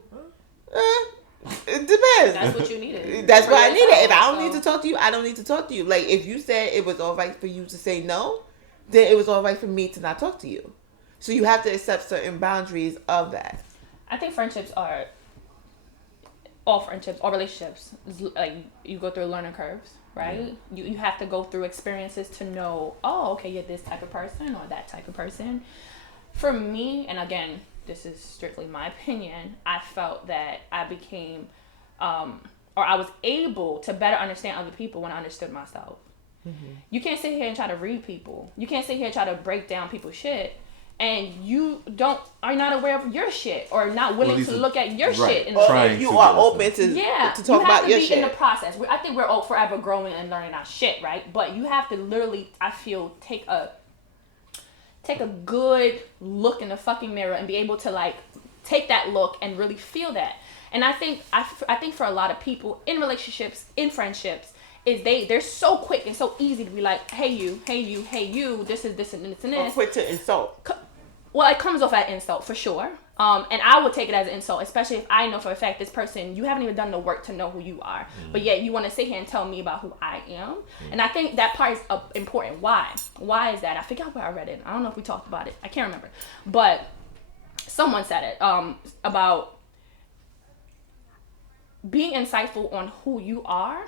It depends. That's what you needed. That's what I needed. If I don't need to talk to you, I don't need to talk to you. Like, if you said it was all right for you to say no, then it was all right for me to not talk to you. So you have to accept certain boundaries of that. I think all relationships, like, you go through learning curves, right? You have to go through experiences to know, oh, okay, you're this type of person or that type of person. For me, and again, this is strictly my opinion, I felt that I became, or I was able to better understand other people when I understood myself. You can't sit here and try to read people. You can't sit here and try to break down people's shit, and you are not aware of your shit, or not willing to look at your shit. In or if you are open to talk about your shit. You have to be in the process. I think we're all forever growing and learning our shit, right? But you have to literally, I feel, take a good look in the fucking mirror and be able to, like, take that look and really feel that. And I think for a lot of people in relationships, in friendships, is they're so quick and so easy to be like, hey you, this is this and this and this. Or quick to insult. well, it comes off as insult for sure. And I would take it as an insult, especially if I know for a fact this person, you haven't even done the work to know who you are, but yet you want to sit here and tell me about who I am. And I think that part is important. Why is that? I forgot where I read it. I don't know if we talked about it. I can't remember, but someone said it about being insightful on who you are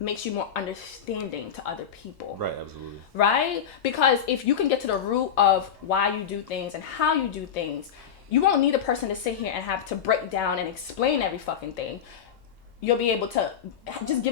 makes you more understanding to other people. Right, absolutely. Right? Because if you can get to the root of why you do things and how you do things, you won't need a person to sit here and have to break down and explain every fucking thing. You'll be able to just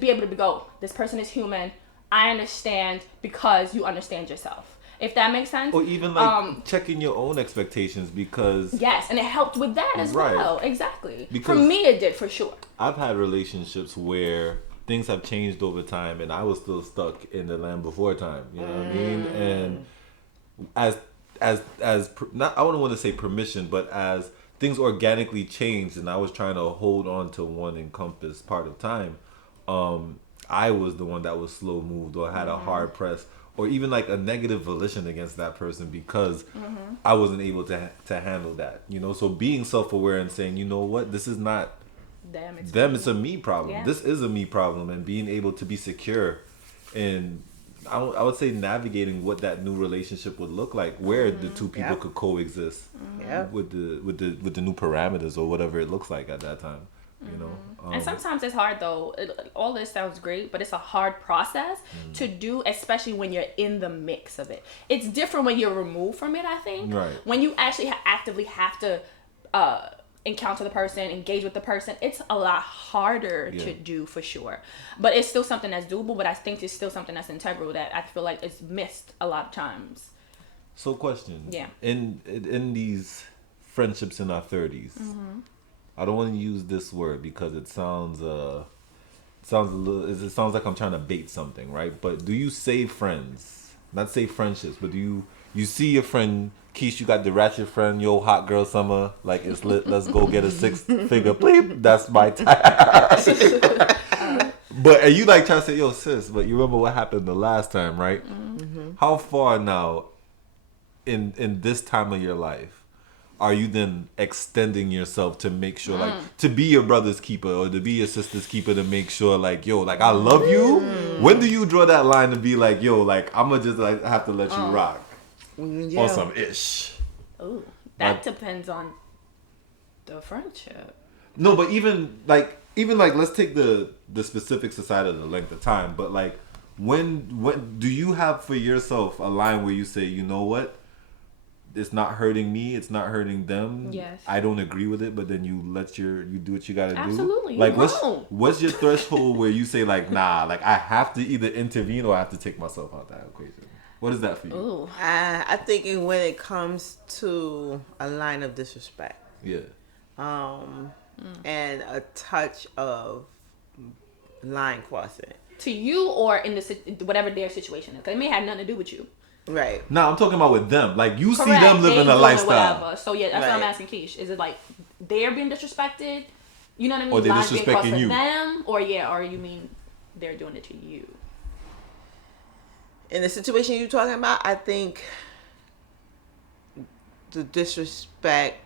be able to go, this person is human. I understand because you understand yourself. If that makes sense. Or even like checking your own expectations, because yes, and it helped with that as right. well. Exactly. Because for me, it did for sure. I've had relationships where things have changed over time, and I was still stuck in the land before time. You know what I mean? And as not, I wouldn't want to say permission, but as things organically changed, and I was trying to hold on to one encompassed part of time, I was the one that was slow moved or had a hard press, or even like a negative volition against that person because I wasn't able to handle that. You know, so being self-aware and saying, you know what, this is not them, it's a me problem. Yeah. This is a me problem, and being able to be secure and I would say navigating what that new relationship would look like, where the two people could coexist with the new parameters or whatever it looks like at that time. You know, and sometimes it's hard though. All this sounds great, but it's a hard process to do, especially when you're in the mix of it. It's different when you're removed from it. I think when you actually actively have to encounter the person, engage with the person, it's a lot harder to do for sure. But it's still something that's doable. But I think it's still something that's integral that I feel like it's missed a lot of times. So, question. Yeah. In these friendships in our 30s. I don't want to use this word because it sounds like I'm trying to bait something, right? But do you say friends? Not say friendships, but do you see your friend Keesh? You got the ratchet friend, yo, hot girl summer, like it's lit. Let's go get a 6-figure bleep. That's my type. But are you like trying to say, yo, sis? But you remember what happened the last time, right? How far now in this time of your life are you then extending yourself to make sure, like, to be your brother's keeper or to be your sister's keeper, to make sure, like, yo, like, I love you? When do you draw that line to be like, yo, like, I'm gonna just like have to let you rock on some ish? Ooh, that depends on the friendship. No, but even like let's take the specifics aside of the length of time, but like when do you have for yourself a line where you say, you know what? It's not hurting me. It's not hurting them. Yes. I don't agree with it, but then you do what you gotta do. Absolutely. Like, what's your threshold where you say like, nah, like I have to either intervene or I have to take myself out that equation? What is that for you? Ooh. I think when it comes to a line of disrespect. Yeah. And a touch of line crossing. To you or in whatever their situation is, because it may have nothing to do with you. Right. No, I'm talking about with them. Like, you see them living a lifestyle. Whatever. So, yeah, that's what I'm asking Keesh. Is it like they're being disrespected? You know what I mean? Or they're disrespecting you? Them? Or you mean they're doing it to you? In the situation you're talking about, I think the disrespect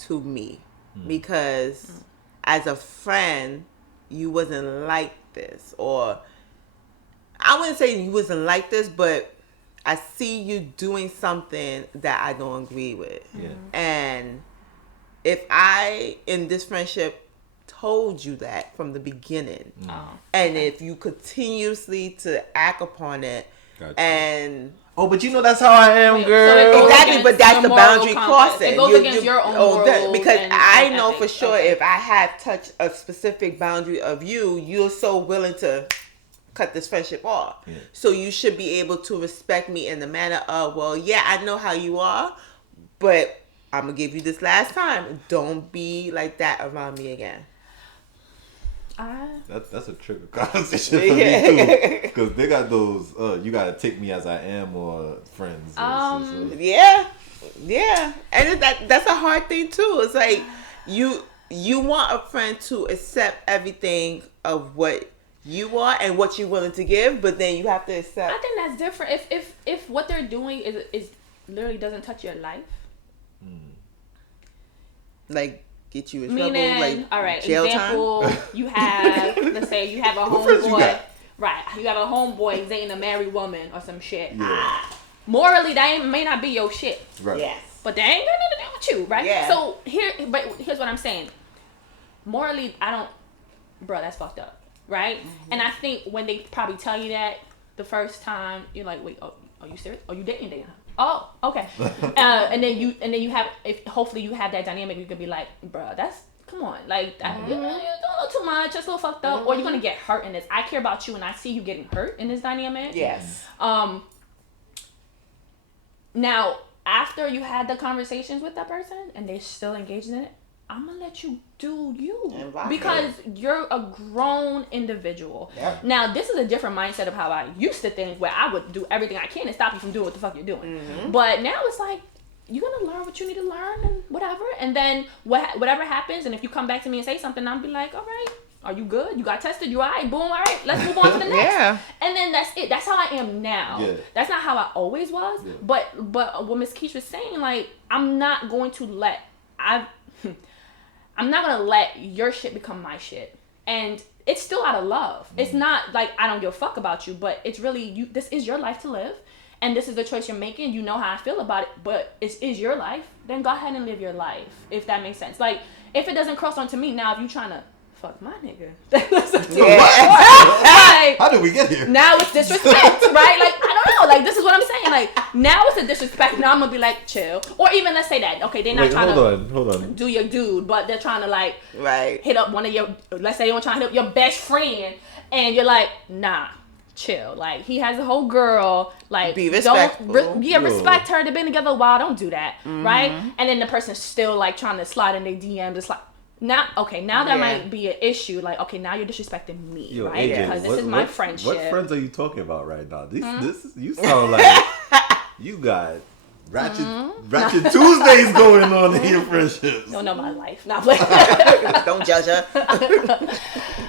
to me. Because as a friend, you wasn't like this. Or I wouldn't say you wasn't like this, but I see you doing something that I don't agree with. Yeah. And if I, in this friendship, told you that from the beginning, and if you continuously to act upon it, and... Oh, but you know that's how I am, girl. So exactly, but that's the boundary crossing. It goes against your own morals. Because I know for sure if I have touched a specific boundary of you, you're so willing to cut this friendship off. Yeah. So you should be able to respect me in the manner of, well, yeah, I know how you are, but I'm going to give you this last time. Don't be like that around me again. That's a trigger conversation for me too, because they got those you gotta take me as I am or friends. Yeah, and that's a hard thing too. It's like you want a friend to accept everything of what you are and what you're willing to give, but then you have to accept. I think that's different. If what they're doing is literally doesn't touch your life. Like, get you in Meaning, trouble, like all right, jail example, time? you have, let's say you have a What friends you homeboy, got? right, you have a homeboy dating a married woman or some shit. Yeah. Morally, that may not be your shit. Right. Yes. But they ain't got nothing to do with you, right? Yeah. So here's what I'm saying. Morally, bro, that's fucked up, right? Mm-hmm. And I think when they probably tell you that the first time, you're like, wait, oh, are you serious? Are you dating her? Oh, okay. And then you have, if hopefully you have that dynamic, you could be like, bro, come on, like you're doing a little too much, it's a little fucked up, or you're gonna get hurt in this. I care about you, and I see you getting hurt in this dynamic. Yes. Now, after you had the conversations with that person and they're still engaged in it, I'm gonna let you do you, because you're a grown individual. Yep. Now, this is a different mindset of how I used to think, where I would do everything I can to stop you from doing what the fuck you're doing. But now it's like, you're gonna learn what you need to learn and whatever, and then whatever happens, and if you come back to me and say something, I'll be like, all right, are you good? You got tested? You all right? Boom, all right, let's move on to the next. Yeah. And then that's it. That's how I am now. Yeah. That's not how I always was. Yeah. But what Miss Keesh was saying, like, I'm not going to let your shit become my shit. And it's still out of love. It's not like I don't give a fuck about you, but it's really this is your life to live. And this is the choice you're making. You know how I feel about it, but it is your life. Then go ahead and live your life, if that makes sense. Like, if it doesn't cross onto me, now if you trying to fuck my nigga, like, how did we get here? Now it's disrespect, right? Like, I don't know. Like, this is what I'm saying. Like, now it's a disrespect. Now I'm gonna be like, chill. Or even let's say that, okay, they're not trying hold on. do your dude, but they're trying to like hit up one of your. Let's say you're trying to hit up your best friend, and you're like, nah. Chill. Like, he has a whole girl. Like, be respectful. Respect her. They've been together a while. Don't do that, right? And then the person's still like trying to slide in their DM. Just like, now that might be an issue. Like, okay, now you're disrespecting me, right? AJ, because this is my friendship. What friends are you talking about right now? You sound like you got ratchet Tuesdays going on in your friendships. Don't know my life. Not playing. Don't judge her.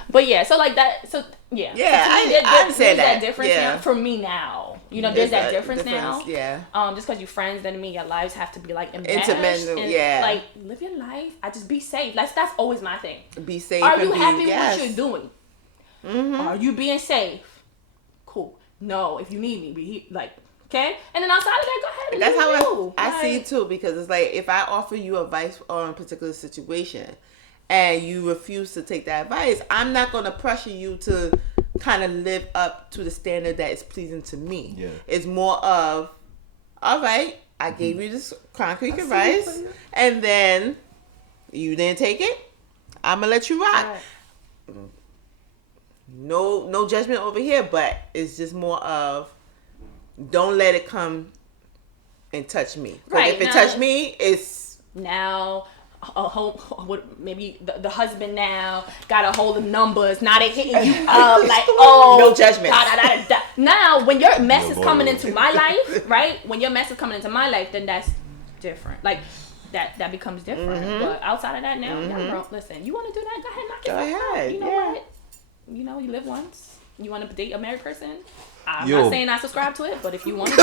But yeah, so like that. So yeah. Yeah, so I say that difference now for me now. You know, there's that difference now. Yeah. Just because you're friends doesn't mean your lives have to be like enmeshed. Intimate. Yeah. Like, live your life. I just be safe. That's always my thing. Be safe. Are you happy with yes. what you're doing? Are you being safe? Cool. No, if you need me, be like. Okay, and then outside of that, go ahead. And that's how I see it too, because it's like, if I offer you advice on a particular situation and you refuse to take that advice, I'm not going to pressure you to kind of live up to the standard that is pleasing to me. Yeah. It's more of, all right, I gave you this concrete advice, and then you didn't take it. I'm gonna let you rock. Right. No judgment over here, but it's just more of, don't let it come and touch me. Right, if it touch me, it's now maybe the husband now got a hold of numbers. Now they hitting you up like, oh, no judgment. Now when your mess is coming into my life, right? When your mess is coming into my life, then that's different. Like that becomes different. But outside of that, now, bro, listen, you want to do that? Go ahead, knock it out. You know what? You know, you live once. You want to date a married person? I'm not saying I subscribe to it, but if you want to,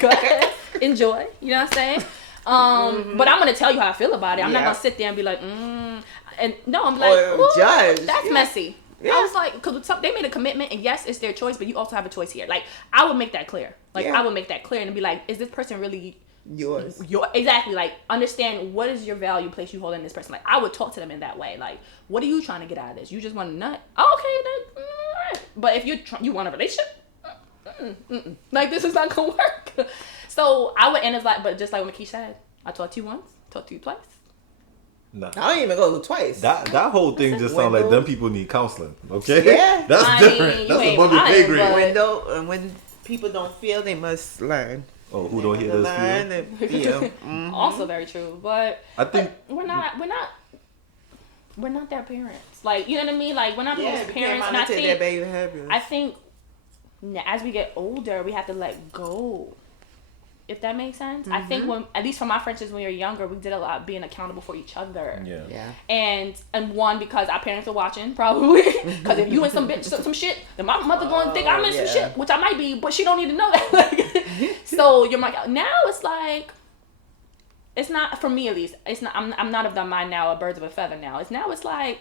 go ahead, enjoy. You know what I'm saying? But I'm gonna tell you how I feel about it. I'm not gonna sit there and be like, and no, I'm like, judge. That's messy. Yeah. I was like, because they made a commitment, and yes, it's their choice, but you also have a choice here. Like, I would make that clear. Like, I would make that clear and be like, is this person really yours? Exactly. Like, understand what is your value place you hold in this person. Like, I would talk to them in that way. Like, what are you trying to get out of this? You just want a nut? Oh, okay, then, all right. But if you want a relationship, like, this is not gonna work. So I would end it like, but just like what Keesh said, I talked to you once, talked to you twice. No, I don't even go twice. That whole thing just sounds like them people need counseling. Okay, yeah, that's different. That's above your pay grade. When people don't feel, they must learn. Oh, who don't hear this feel? Also very true, but I think we're not their parents. Like, you know what I mean? Like, we're not people's parents. And I think as we get older, we have to let go. if that makes sense. I think when, at least for my friendships when we were younger, we did a lot of being accountable for each other. Yeah. And one, because our parents are watching, probably. Because if you in some shit, then my mother going to think I'm in some shit, which I might be, but she don't need to know that. Like, so you're like, now it's like, it's not, for me at least, it's not, I'm not of the mind now of birds of a feather now. It's like,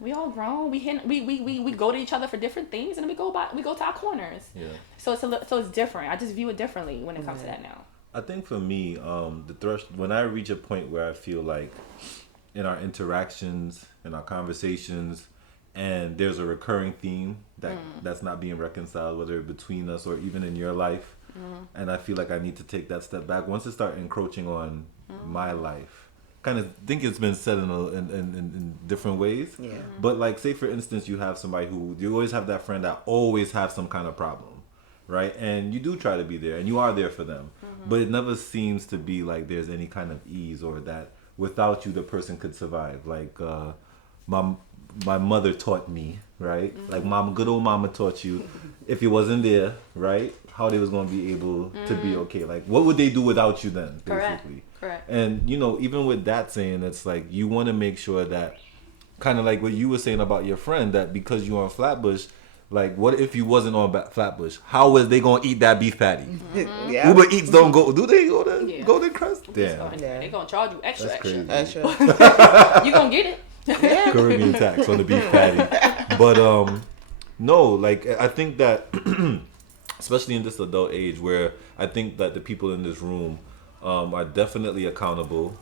we all grown. We go to each other for different things, and then we go to our corners. Yeah. So it's different. I just view it differently when it comes to that now. I think for me, when I reach a point where I feel like in our interactions, in our conversations, and there's a recurring theme that's not being reconciled, whether between us or even in your life, and I feel like I need to take that step back. Once it starts encroaching on my life, kind of think it's been said in different ways. Yeah. But like, say for instance, you have somebody who, you always have that friend that always have some kind of problem, right? And you do try to be there, and you are there for them, but it never seems to be like there's any kind of ease, or that without you the person could survive. Like my mother taught me, right? Like good old mama taught you, if it wasn't there, right, how they was gonna be able to be okay. Like, what would they do without you then, basically? Correct. And even with that saying, it's like you want to make sure that, kind of like what you were saying about your friend, that because you're on Flatbush, like, what if you wasn't on Flatbush? How was they gonna eat that beef patty? Yeah. Uber Eats don't go. Do they go to Golden Crust? Damn. They gonna charge you extra. That's crazy. Extra. You gonna get it. Caribbean tax on the beef patty. But no, like, I think that especially in this adult age, where I think that the people in this room are definitely accountable,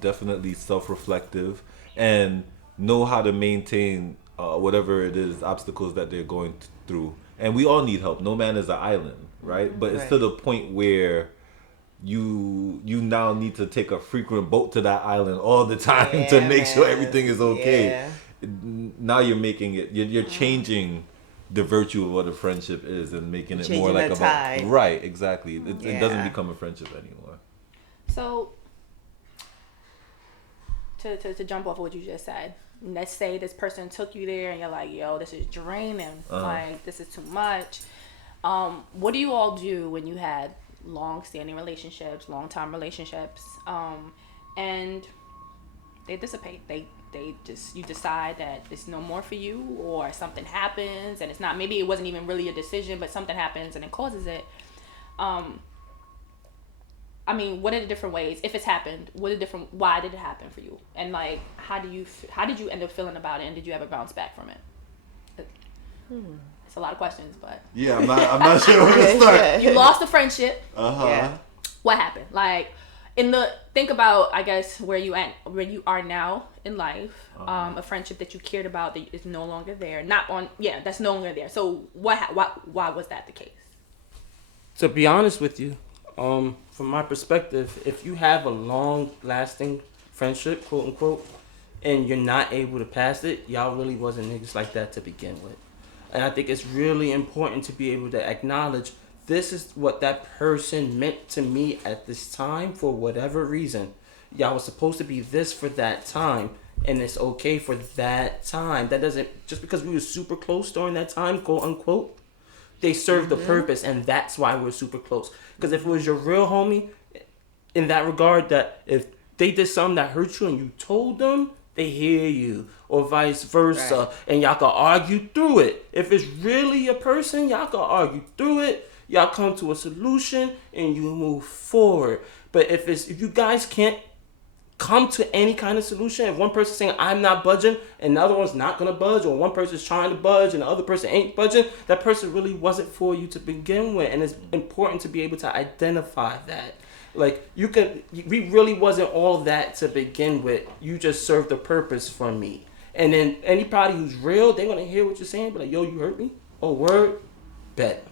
definitely self-reflective, and know how to maintain whatever it is, obstacles that they're going through. And we all need help. No man is an island, right? But it's to the point where you now need to take a frequent boat to that island all the time to make sure everything is okay. Yeah. Now you're making it, you're changing the virtue of what a friendship is, and making it more like about, right, exactly. It doesn't become a friendship anymore. So to jump off of what you just said, let's say this person took you there and you're like, yo, this is draining, like, this is too much. What do you all do when you had long-standing relationships, long-time relationships, and they dissipate? You decide that it's no more for you, or something happens and it's not, maybe it wasn't even really a decision, but something happens and it causes it. I mean, what are the different ways, if it's happened, why did it happen for you? And like, how did you end up feeling about it, and did you ever bounce back from it? It's a lot of questions, but yeah, I'm not sure where to start. You lost a friendship. Yeah. What happened? Like, think about, I guess, where you are now in life. A friendship that you cared about that is no longer there. That's no longer there. So why was that the case? To be honest with you, from my perspective, if you have a long-lasting friendship, quote unquote, and you're not able to pass it, y'all really wasn't niggas like that to begin with. And I think it's really important to be able to acknowledge, this is what that person meant to me at this time for whatever reason. Y'all was supposed to be this for that time, and it's okay for that time. That doesn't, just because we were super close during that time, quote unquote, they served the purpose, and that's why we're super close. Because if it was your real homie, in that regard, that if they did something that hurt you and you told them, they hear you, or vice versa, right. And y'all can argue through it. If it's really a person, y'all can argue through it. Y'all come to a solution and you move forward. But if you guys can't come to any kind of solution, if one person's saying I'm not budging and the other one's not gonna budge, or one person's trying to budge and the other person ain't budging, that person really wasn't for you to begin with. And it's important to be able to identify that. Like, we really wasn't all that to begin with. You just served the purpose for me. And then anybody who's real, they're gonna hear what you're saying, but like, yo, you hurt me? Oh, word? Bet.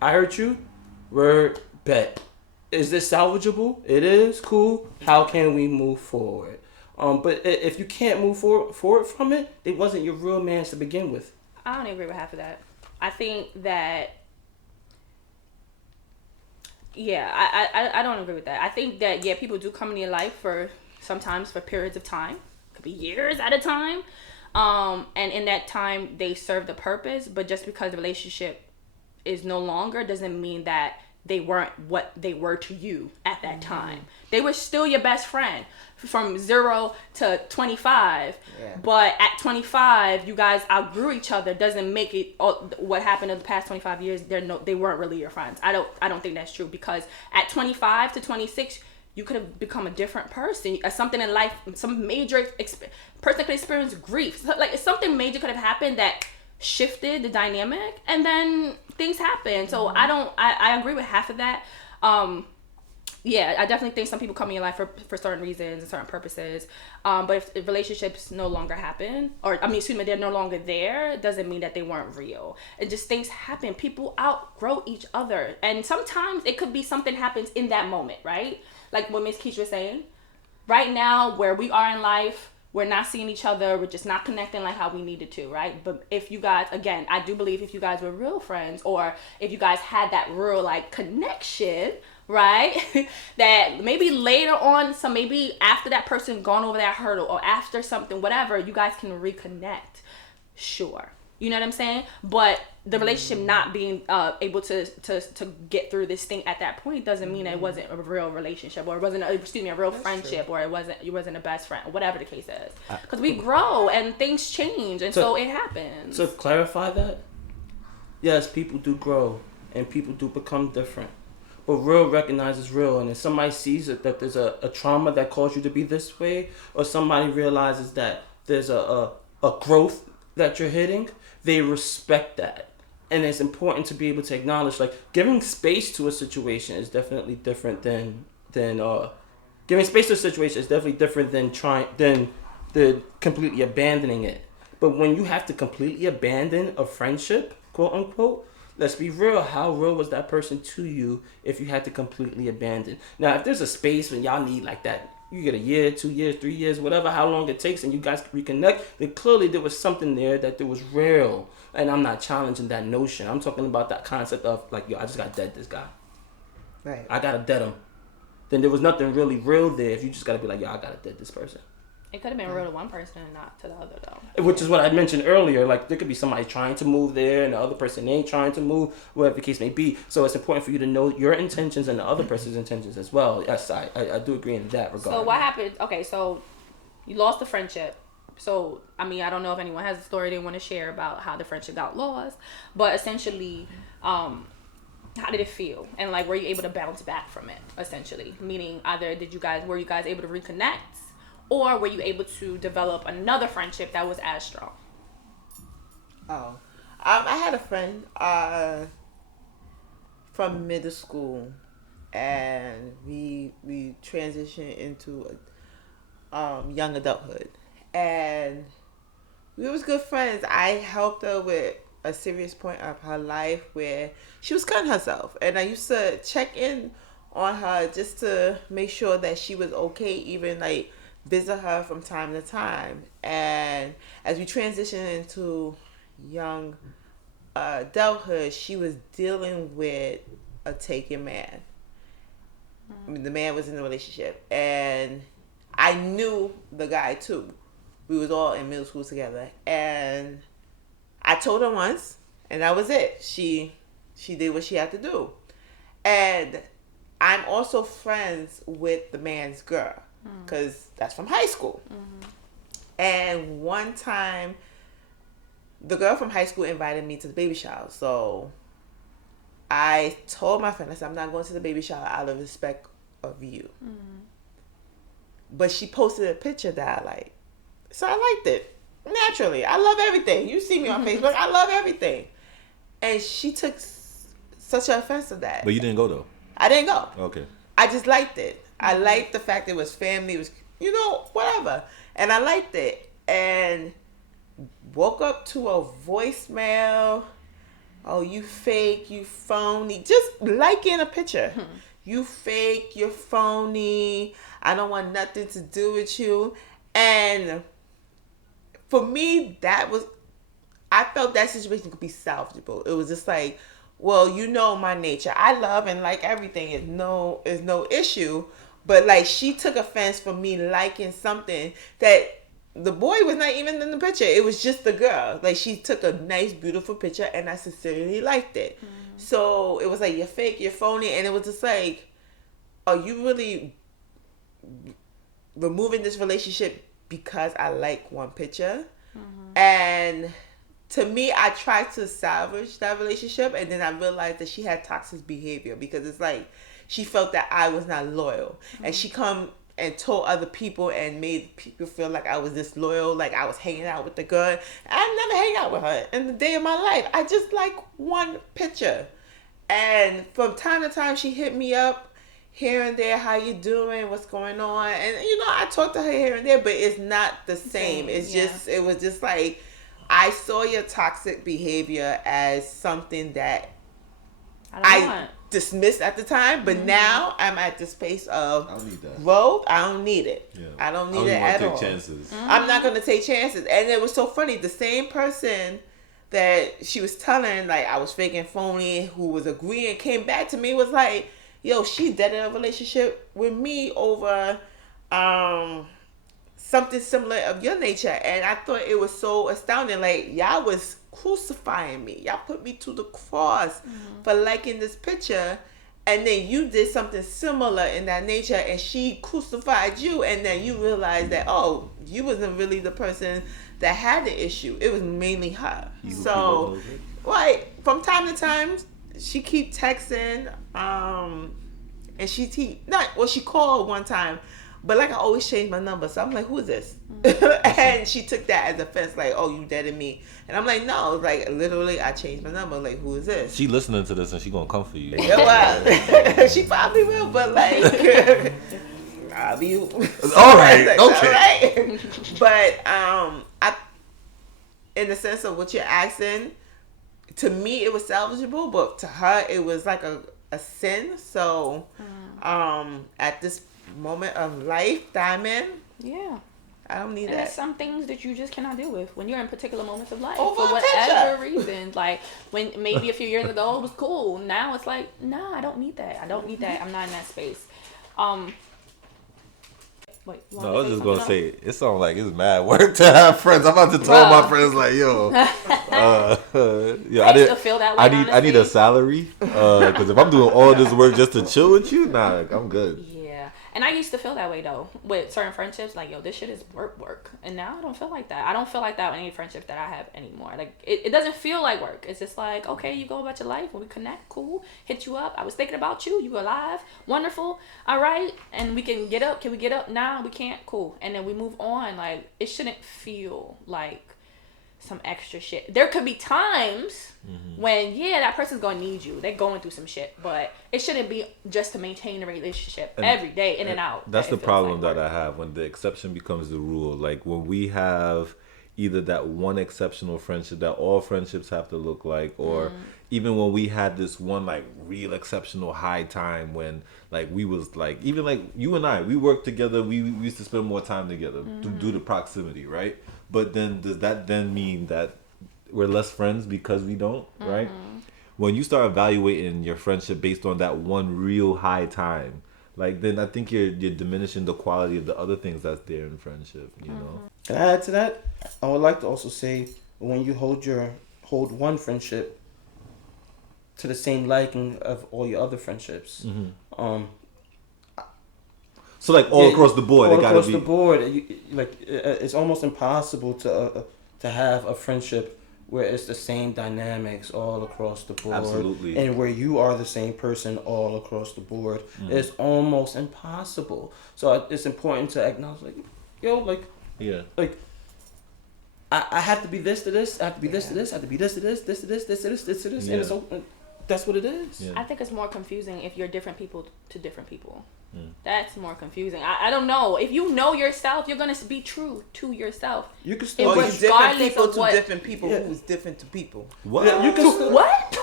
I hurt you? Word? Bet. Is this salvageable? It is. Cool. How can we move forward? But if you can't move forward from it, it wasn't your real man to begin with. I don't agree with half of that. I think that, I don't agree with that. I think that, people do come in your life sometimes for periods of time. It could be years at a time. And in that time, they serve the purpose. But just because the relationship is no longer doesn't mean that they weren't what they were to you at that time. They were still your best friend from 0 to 25. Yeah. But at 25, you guys outgrew each other. Doesn't make it what happened in the past 25 years. They weren't really your friends. I don't think that's true, because at 25 to 26, you could have become a different person. Something in life, some major person could experience grief. Like something major could have happened that shifted the dynamic, and then things happen. So I agree with half of that. Yeah, I definitely think some people come in your life for certain reasons and certain purposes. But if relationships no longer happen, they're no longer there, it doesn't mean that they weren't real. And just things happen. People outgrow each other. And sometimes it could be something happens in that moment, right? Like what Miss Keesh was saying. Right now, where we are in life, we're not seeing each other. We're just not connecting like how we needed to, right? But if you guys, again, I do believe if you guys were real friends, or if you guys had that real like connection, right? That maybe later on, maybe after that person gone over that hurdle, or after something, whatever, you guys can reconnect. Sure. You know what I'm saying? But the relationship not being able to get through this thing at that point doesn't mean that it wasn't a real relationship, or it wasn't a real friendship, or you wasn't a best friend, or whatever the case is. Because we grow and things change, and so it happens. To clarify that, yes, people do grow and people do become different. But real recognizes real, and if somebody sees it, that there's a trauma that caused you to be this way, or somebody realizes that there's a growth that you're hitting, they respect that. And it's important to be able to acknowledge, like, giving space to a situation is definitely different than giving space to a situation is definitely different than completely abandoning it. But when you have to completely abandon a friendship, quote unquote, let's be real. How real was that person to you if you had to completely abandon? Now, if there's a space when y'all need like that, you get a year, 2 years, 3 years, whatever, how long it takes, and you guys reconnect, then clearly there was something there that was real. And I'm not challenging that notion. I'm talking about that concept of like, yo, I just got to dead this guy. Right. I got to dead him. Then there was nothing really real there if you just got to be like, yo, I got to dead this person. It could have been real to one person and not to the other, though. Which is what I mentioned earlier. Like, there could be somebody trying to move there and the other person ain't trying to move, whatever the case may be. So it's important for you to know your intentions and the other person's intentions as well. Yes, I do agree in that regard. So what happened? Okay, so you lost the friendship. So, I mean, I don't know if anyone has a story they want to share about how the friendship got lost. But essentially, how did it feel? And, like, were you able to bounce back from it, essentially? Meaning, either were you guys able to reconnect? Or were you able to develop another friendship that was as strong? Oh, I had a friend from middle school, and we transitioned into young adulthood, and we was good friends. I helped her with a serious point of her life where she was cutting herself, and I used to check in on her just to make sure that she was okay, even like visit her from time to time. And as we transitioned into young adulthood, she was dealing with a taken man. I mean, the man was in a relationship, and I knew the guy too. We was all in middle school together, and I told her once, and that was it. She did what she had to do. And I'm also friends with the man's girl, because that's from high school. And one time, the girl from high school invited me to the baby shower. So I told my friend, I said, I'm not going to the baby shower out of respect of you. But she posted a picture that I liked. So I liked it. Naturally. I love everything. You see me on Facebook. I love everything. And she took such an offense to that. But you didn't go, though? I didn't go. Okay. I just liked it. I liked the fact it was family. It was, whatever. And I liked it. And woke up to a voicemail. Oh, you fake, you phony. Just liking a picture. You fake, you're phony. I don't want nothing to do with you. And for me, I felt that situation could be salvageable. It was just like, well, you know my nature. I love and like everything. Is no issue. But like, she took offense for me liking something that the boy was not even in the picture. It was just the girl. Like, she took a nice, beautiful picture, and I sincerely liked it. So it was like, you're fake, you're phony, and it was just like, are you really removing this relationship because I like one picture? And to me, I tried to salvage that relationship, and then I realized that she had toxic behavior, because it's like she felt that I was not loyal, and she come and told other people and made people feel like I was disloyal, like I was hanging out with the girl. I never hang out with her in the day of my life. I just like one picture. And from time to time, she hit me up here and there, how you doing, what's going on. And, I talk to her here and there, but it's not the same. It's just, it was just like, I saw your toxic behavior as something that I dismissed at the time, but now I'm at the space of I don't need that. growth. I don't need it. Yeah. I don't need it at all. Chances. I'm not going to take chances. And it was so funny. The same person that she was telling, like, I was fake and phony, who was agreeing, came back to me, was like, yo, she dead in a relationship with me over something similar of your nature. And I thought it was so astounding. Like, y'all was crucifying me. Y'all put me to the cross for liking this picture, and then you did something similar in that nature, and she crucified you, and then you realized that, oh, you wasn't really the person that had the issue. It was mainly her. So, like, from time to time, she keep texting, and she called one time, but like, I always change my number, so I'm like, who is this? And she took that as offense, like, oh, you dead in me. And I'm like, no, like, literally, I changed my number, like, who is this? She listening to this and she gonna come for you. Yeah, well, she probably will, but like, I'll be all right, okay. All right. But I, in the sense of what you're asking, to me it was salvageable, but to her it was like a sin. So, at this moment of life, Diamond, I don't need that. There's some things that you just cannot deal with when you're in particular moments of life Over for a whatever picture. reason. Like, when maybe a few years ago it was cool. Now it's like, nah, I don't need that. I don't need that. I'm not in that space. Wait, No, I was just gonna say, it sounds like it's mad work to have friends. I'm about to tell my friends, like, yo, I used to feel that way, I need a salary, because if I'm doing all this work just to chill with you, nah, I'm good. Yeah, and I used to feel that way though with certain friendships. Like, yo, this shit is work, and now I don't feel like that. I don't feel like that with any friendship that I have anymore. Like, it doesn't feel like work. It's just like, okay, you go about your life. When we connect, cool. Hit you up. I was thinking about you. You alive? Wonderful. All right, and we can get up. Can we get up now? We can't. Cool. And then we move on. Like, it shouldn't feel like some extra shit. There could be times when, that person's gonna need you. They're going through some shit, but it shouldn't be just to maintain a relationship every day, in and out. That's the problem that I have when the exception becomes the rule. Like, when we have either that one exceptional friendship that all friendships have to look like, or even when we had this one like real exceptional high time when like we was like, even like you and I, we worked together, we used to spend more time together due to proximity, right? But then does that then mean that we're less friends because we don't, right? When you start evaluating your friendship based on that one real high time, like, then I think you're diminishing the quality of the other things that's there in friendship, you know? Can I add to that? I would like to also say, when you hold one friendship to the same liking of all your other friendships, so like all across the board, all it gotta across be the board, it's almost impossible to have a friendship where it's the same dynamics all across the board. Absolutely. And where you are the same person all across the board. It's almost impossible. So it's important to acknowledge, like, yo, like, like, I have to be this to this, I have to be this to this, I have to be this to this, this to this, this to this, this to this, and it's that's what it is. Yeah. I think it's more confusing if you're different people to different people. That's more confusing. I don't know. If you know yourself, you're gonna be true to yourself. You can still Or you different people of to what- different people who's different to people. What? Yeah, you can still, What?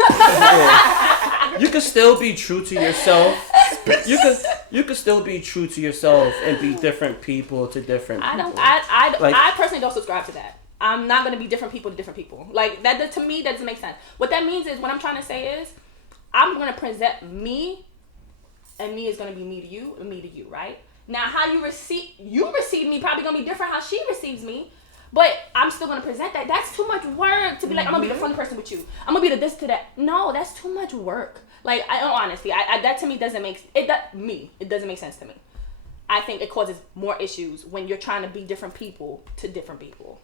you can still be true to yourself. You can still be true to yourself and be different people to different people. I personally don't subscribe to that. I'm not gonna be different people to different people. Like, that to me, that doesn't make sense. What that means is, what I'm trying to say is, I'm gonna present me, and me is gonna be me to you and me to you, right? Now, how you receive me probably gonna be different how she receives me, but I'm still gonna present that. That's too much work to be like, I'm gonna be the fun person with you. I'm gonna be the this to that. No, that's too much work. Like, honestly, that to me doesn't make it doesn't make sense to me. I think it causes more issues when you're trying to be different people to different people.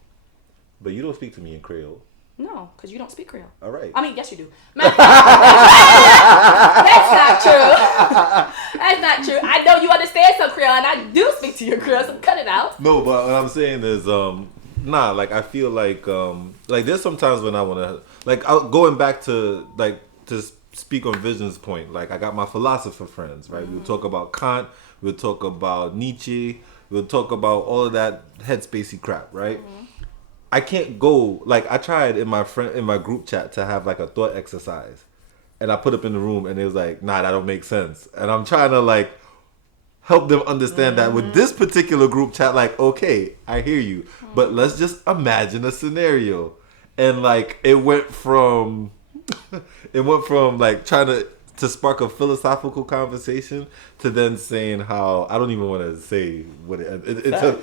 But you don't speak to me in Creole. No, because you don't speak Creole. All right. I mean, yes, you do. That's not true. That's not true. I know you understand some Creole, and I do speak to your Creole, so cut it out. No, but what I'm saying is, like, I feel like there's sometimes when I want to, like, going back to, like, to speak on Vision's point, like, I got my philosopher friends, right? We'll talk about Kant, we'll talk about Nietzsche, we'll talk about all of that headspacey crap, right? I can't go, like, I tried in my group chat to have like a thought exercise, and I put up in the room, and it was like, nah, that don't make sense. And I'm trying to like help them understand that with this particular group chat, like, okay, I hear you, but let's just imagine a scenario. And like it went from like trying to spark a philosophical conversation to then saying how I don't even want to say what it's a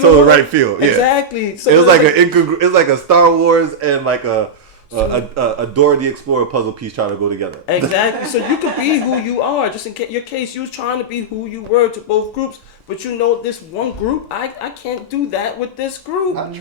total right field. Yeah. Exactly. So it was like it's like a Star Wars and like a Dora the Explorer puzzle piece trying to go together. Exactly. So you could be who you are. Just in your case, you was trying to be who you were to both groups. But you know, this one group, I can't do that with this group. And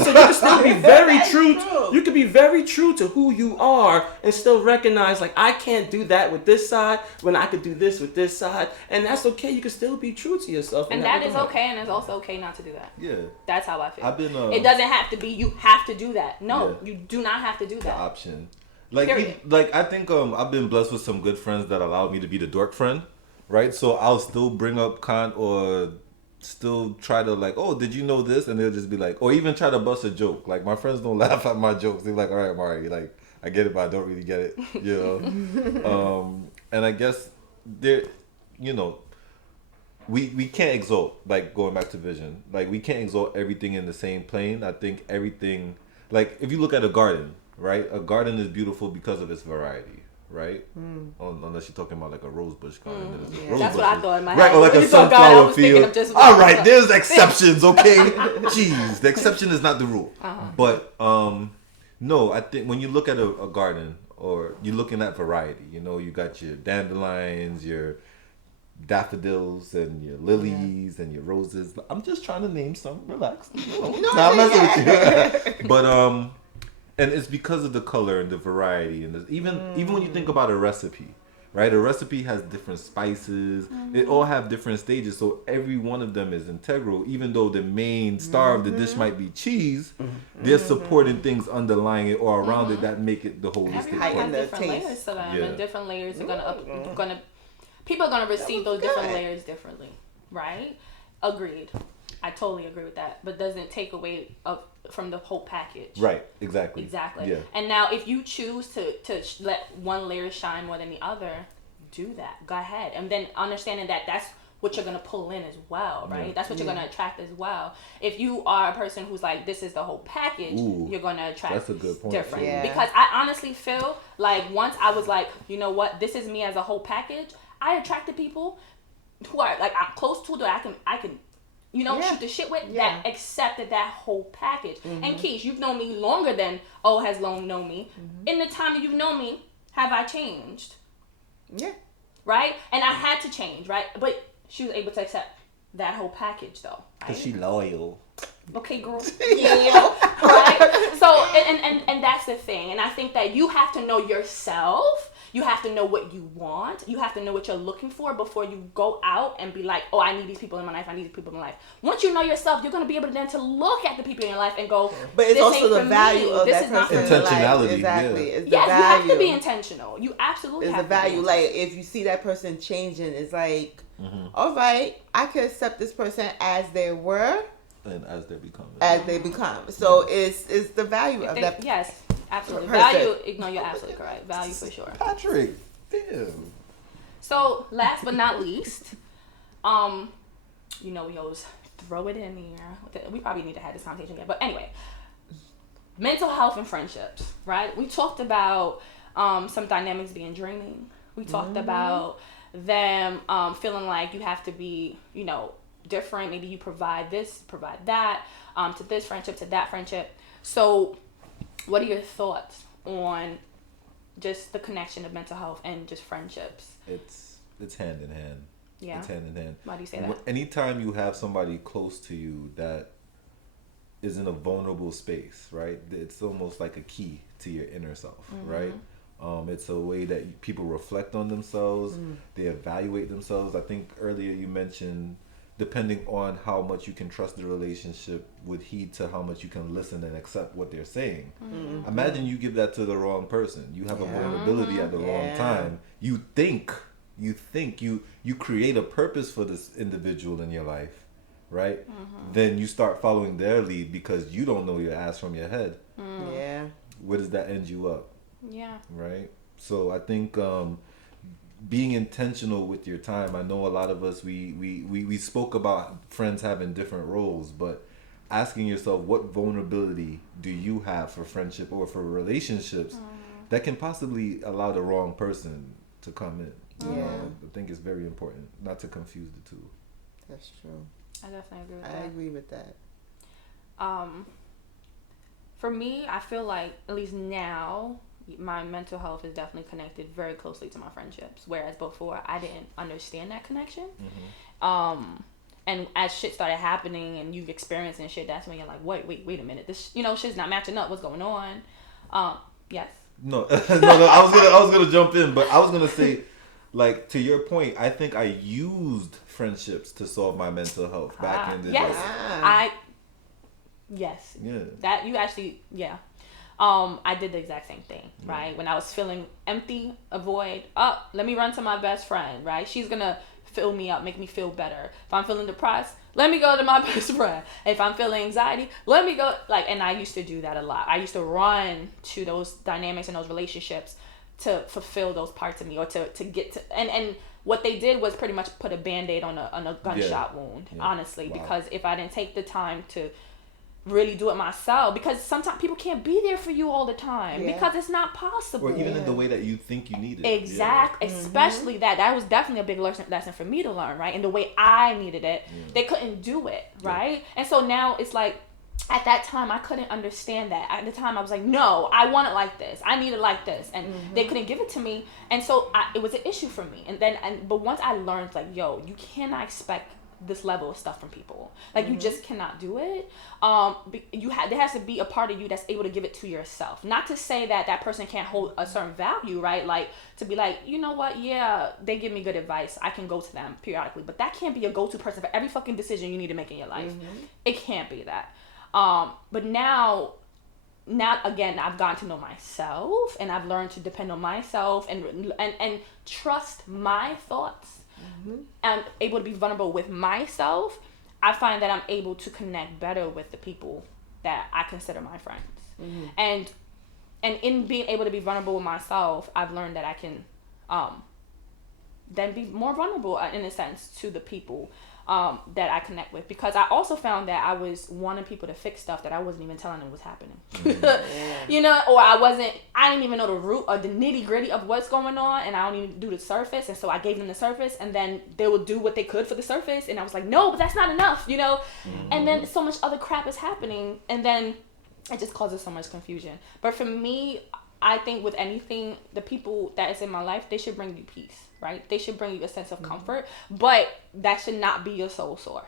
so you can still be very true. You can be very true to who you are and still recognize, like, I can't do that with this side when I could do this with this side. And that's okay. You can still be true to yourself. And that is okay. And it's also okay not to do that. Yeah. That's how I feel. It doesn't have to be, you have to do that. No, you do not have to do that. The option. Like, I think I've been blessed with some good friends that allowed me to be the dork friend. Right, so I'll still bring up Kant or still try to like, oh, did you know this? And they'll just be like, or even try to bust a joke. Like, my friends don't laugh at my jokes. They're like, all right, Omari, like, I get it, but I don't really get it, you know. And I guess there, you know, we can't exalt, like, going back to Vision. Like, we can't exalt everything in the same plane. I think everything, like, if you look at a garden, right? A garden is beautiful because of its variety. Right? Unless you're talking about like a rosebush garden. Yeah. That's what I thought in my head. Right, or like a sunflower field. All right, there's exceptions, okay? Jeez, the exception is not the rule. But no, I think when you look at a garden, or you're looking at variety, you know, you got your dandelions, your daffodils, and your lilies, and your roses. I'm just trying to name some. Relax. I'm messing with you. But and it's because of the color and the variety, and even when you think about a recipe, right? A recipe has different spices. They all have different stages, so every one of them is integral. Even though the main star of the dish might be cheese, they're supporting things underlying it or around it that make it the holistic. Everyone has different layers to them, and different layers are people are gonna receive those different layers differently, right? Agreed. I totally agree with that, but doesn't take away from the whole package. Right, exactly. Yeah. And now if you choose to let one layer shine more than the other, do that. Go ahead. And then understanding that that's what you're going to pull in as well, right? Yeah. That's what you're going to attract as well. If you are a person who's like, this is the whole package, you're going to attract that's a good point. Different. Yeah. Because I honestly feel like once I was like, you know what, this is me as a whole package, I attracted people who are like, I'm close to that I can shoot the shit with, that accepted that whole package. And Keesh, you've known me longer than has known me. In the time that you've known me, have I changed? Yeah. Right? And I had to change, right? But she was able to accept that whole package, though. Right? Because she loyal. Okay, girl. Yeah. Right? So, and that's the thing. And I think that you have to know yourself. You have to know what you want. You have to know what you're looking for before you go out and be like, oh, I need these people in my life. I need these people in my life. Once you know yourself, you're going to be able to then to look at the people in your life and go, but it's also the value of that person's intentionality. Exactly. Yeah. It's the value. You have to be intentional. You absolutely have to be intentional. Like, if you see that person changing, it's like, all right, I can accept this person as they were. And as they become. So it's the value of that. Yes. Absolutely. Value, no, you're absolutely correct. Value for sure. Patrick, damn. So, last but not least, we always throw it in here. We probably need to have this conversation again. But anyway, mental health and friendships, right? We talked about some dynamics being draining. We talked about them feeling like you have to be, you know, different. Maybe you provide this, provide that, to this friendship, to that friendship. So what are your thoughts on just the connection of mental health and just friendships? It's hand in hand. Yeah. It's hand in hand. Why do you say that? Anytime you have somebody close to you that is in a vulnerable space, right? It's almost like a key to your inner self, right? It's a way that people reflect on themselves. They evaluate themselves. I think earlier you mentioned, depending on how much you can trust the relationship, would heed to how much you can listen and accept what they're saying. Imagine you give that to the wrong person. You have a vulnerability at the wrong time. You think you create a purpose for this individual in your life, right? Then you start following their lead because you don't know your ass from your head. Yeah. Where does that end you up? Yeah. Right? So I think being intentional with your time. I know a lot of us, we spoke about friends having different roles, but asking yourself, what vulnerability do you have for friendship or for relationships that can possibly allow the wrong person to come in? Yeah. I think it's very important not to confuse the two. That's true. I definitely agree with I that. agree with that. For me, I feel like, at least now, my mental health is definitely connected very closely to my friendships, whereas before I didn't understand that connection. And as shit started happening and you've experiencing shit, that's when you're like, wait a minute, this, you know, shit's not matching up. What's going on? Yes. No, I was gonna jump in, but I was gonna say, like, to your point, I think I used friendships to solve my mental health back in the yes. day. Yes. Yeah. That you actually, yeah. I did the exact same thing, right? When I was feeling empty, a void, let me run to my best friend, right? She's gonna fill me up, make me feel better. If I'm feeling depressed, let me go to my best friend. If I'm feeling anxiety, let me go, like, and I used to do that a lot. I used to run to those dynamics and those relationships to fulfill those parts of me, or to get to, and what they did was pretty much put a Band-Aid on a gunshot wound, honestly, because if I didn't take the time to really do it myself, because sometimes people can't be there for you all the time because it's not possible, or even in the way that you think you need it. Exactly. Especially that was definitely a big lesson for me to learn, right? And the way I needed it, they couldn't do it, right? And so now it's like, at that time I couldn't understand that. At the time I was like, no, I want it like this, I need it like this, and they couldn't give it to me, and so it was an issue for me. But once I learned, like, yo, you cannot expect this level of stuff from people, like, you just cannot do it. There has to be a part of you that's able to give it to yourself. Not to say that person can't hold a certain value, right? Like, to be like, you know what, yeah, they give me good advice, I can go to them periodically, but that can't be a go-to person for every fucking decision you need to make in your life. It can't be that. But now again, I've gotten to know myself, and I've learned to depend on myself and trust my thoughts. I'm able to be vulnerable with myself. I find that I'm able to connect better with the people that I consider my friends. And in being able to be vulnerable with myself, I've learned that I can then be more vulnerable, in a sense, to the people that I connect with, because I also found that I was wanting people to fix stuff that I wasn't even telling them was happening. You know, or I didn't even know the root or the nitty gritty of what's going on, and I don't even do the surface, and so I gave them the surface, and then they would do what they could for the surface, and I was like, no, but that's not enough, you know. And then so much other crap is happening, and then it just causes so much confusion. But for me, I think with anything, the people that is in my life, they should bring you peace, right? They should bring you a sense of comfort, but that should not be your sole source.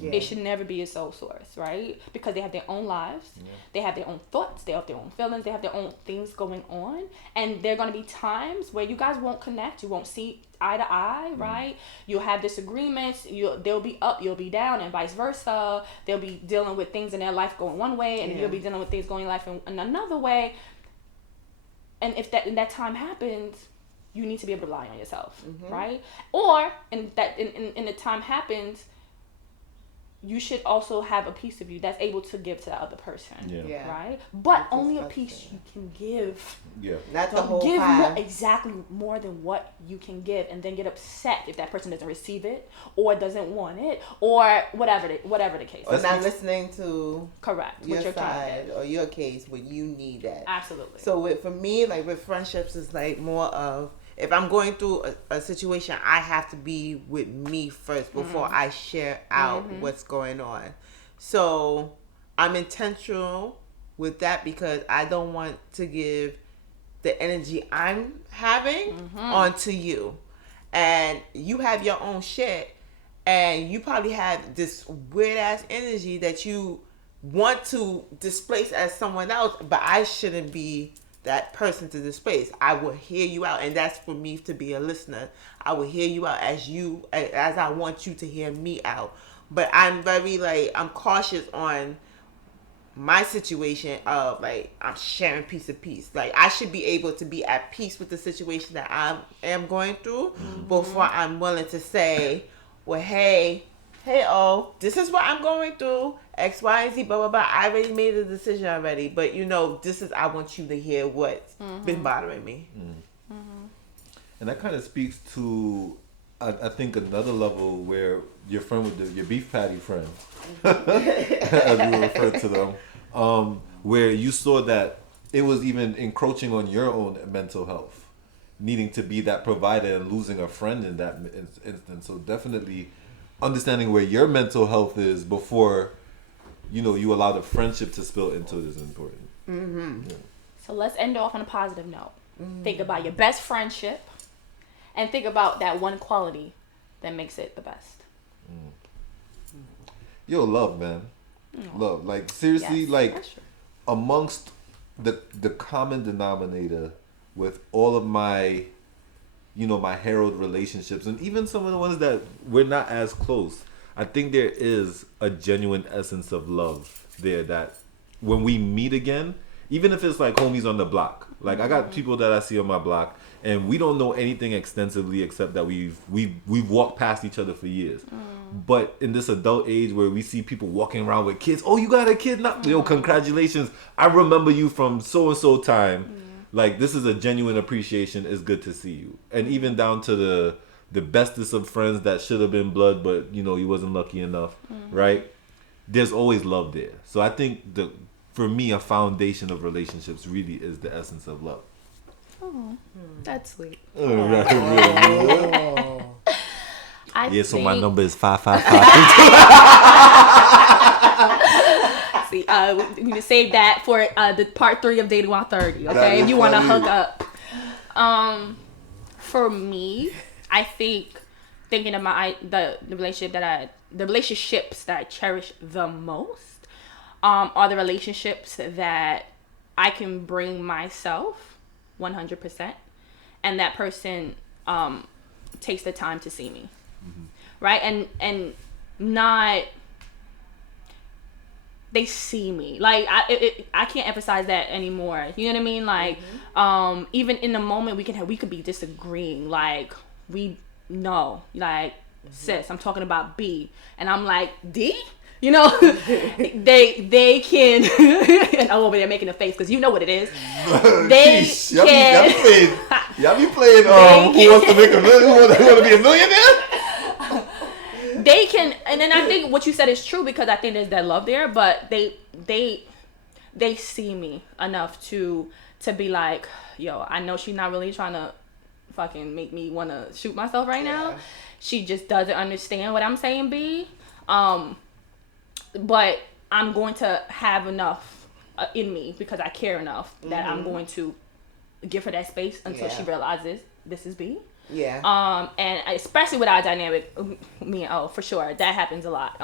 It should never be your sole source, right? Because they have their own lives, they have their own thoughts, they have their own feelings, they have their own things going on, and there are going to be times where you guys won't connect, you won't see eye to eye, right? You'll have disagreements, they'll be up, you'll be down, and vice versa. They'll be dealing with things in their life going one way, and you'll be dealing with things going in life in another way. And if that time happens, you need to be able to rely on yourself, right? Or in the time happens, you should also have a piece of you that's able to give to the other person, right? But only a piece you can give. Not the whole give pie. more than what you can give, and then get upset if that person doesn't receive it or doesn't want it or whatever the case. Or not listening to your side or your case when you need that. Absolutely. So for me, like with friendships, it's like more of, if I'm going through a situation, I have to be with me first before I share out what's going on. So I'm intentional with that because I don't want to give the energy I'm having onto you. And you have your own shit, and you probably have this weird ass energy that you want to displace as someone else, but I shouldn't be that person to displace. I will hear you out, and that's for me to be a listener. I will hear you out as I want you to hear me out. But I'm very I'm cautious on my situation of I'm sharing piece of peace. Like I should be able to be at peace with the situation that I am going through before I'm willing to say, well, hey, this is what I'm going through, X, Y, and Z, blah, blah, blah. I already made a decision already, but I want you to hear what's been bothering me. And that kind of speaks to, I think, another level where your friend with your beef patty friend, as we refer to them, where you saw that it was even encroaching on your own mental health, needing to be that provider and losing a friend in that instance. So definitely understanding where your mental health is before you allow the friendship to spill into it is important. Yeah. So let's end off on a positive note. Think about your best friendship and think about that one quality that makes it the best. Yo, love, man. Love. Like seriously, yes, amongst the common denominator with all of my my herald relationships, and even some of the ones that we're not as close, I think there is a genuine essence of love there that when we meet again, even if it's like homies on the block, like I got people that I see on my block and we don't know anything extensively except that we've walked past each other for years. But in this adult age where we see people walking around with kids, oh, you got a kid now? Yo, congratulations. I remember you from so and so time. Like, this is a genuine appreciation. It's good to see you. And even down to the bestest of friends that should have been blood, but, you wasn't lucky enough, right? There's always love there. So I think, for me, a foundation of relationships really is the essence of love. Oh, that's sweet. So my number is 555. See, we need to save that for the part 3 of Dating While 30. Okay, if you want to hook up. For me, I think thinking of the relationships that I cherish the most are the relationships that I can bring myself 100%, and that person takes the time to see me. Right, and not they see me like I can't emphasize that anymore. You know what I mean? Like, even in the moment we could be disagreeing. Like we know, like sis, I'm talking about B, and I'm like D. They can. And over there making a face because you know what it is. They can. Y'all be playing. Who wants to make a million? Who want to be a millionaire? They can, and then I think what you said is true because I think there's that love there, but they see me enough to be like, yo, I know she's not really trying to fucking make me want to shoot myself right now. She just doesn't understand what I'm saying, B. But I'm going to have enough in me because I care enough that I'm going to give her that space until she realizes this is B. Yeah. And especially with our dynamic, me and O, for sure, that happens a lot.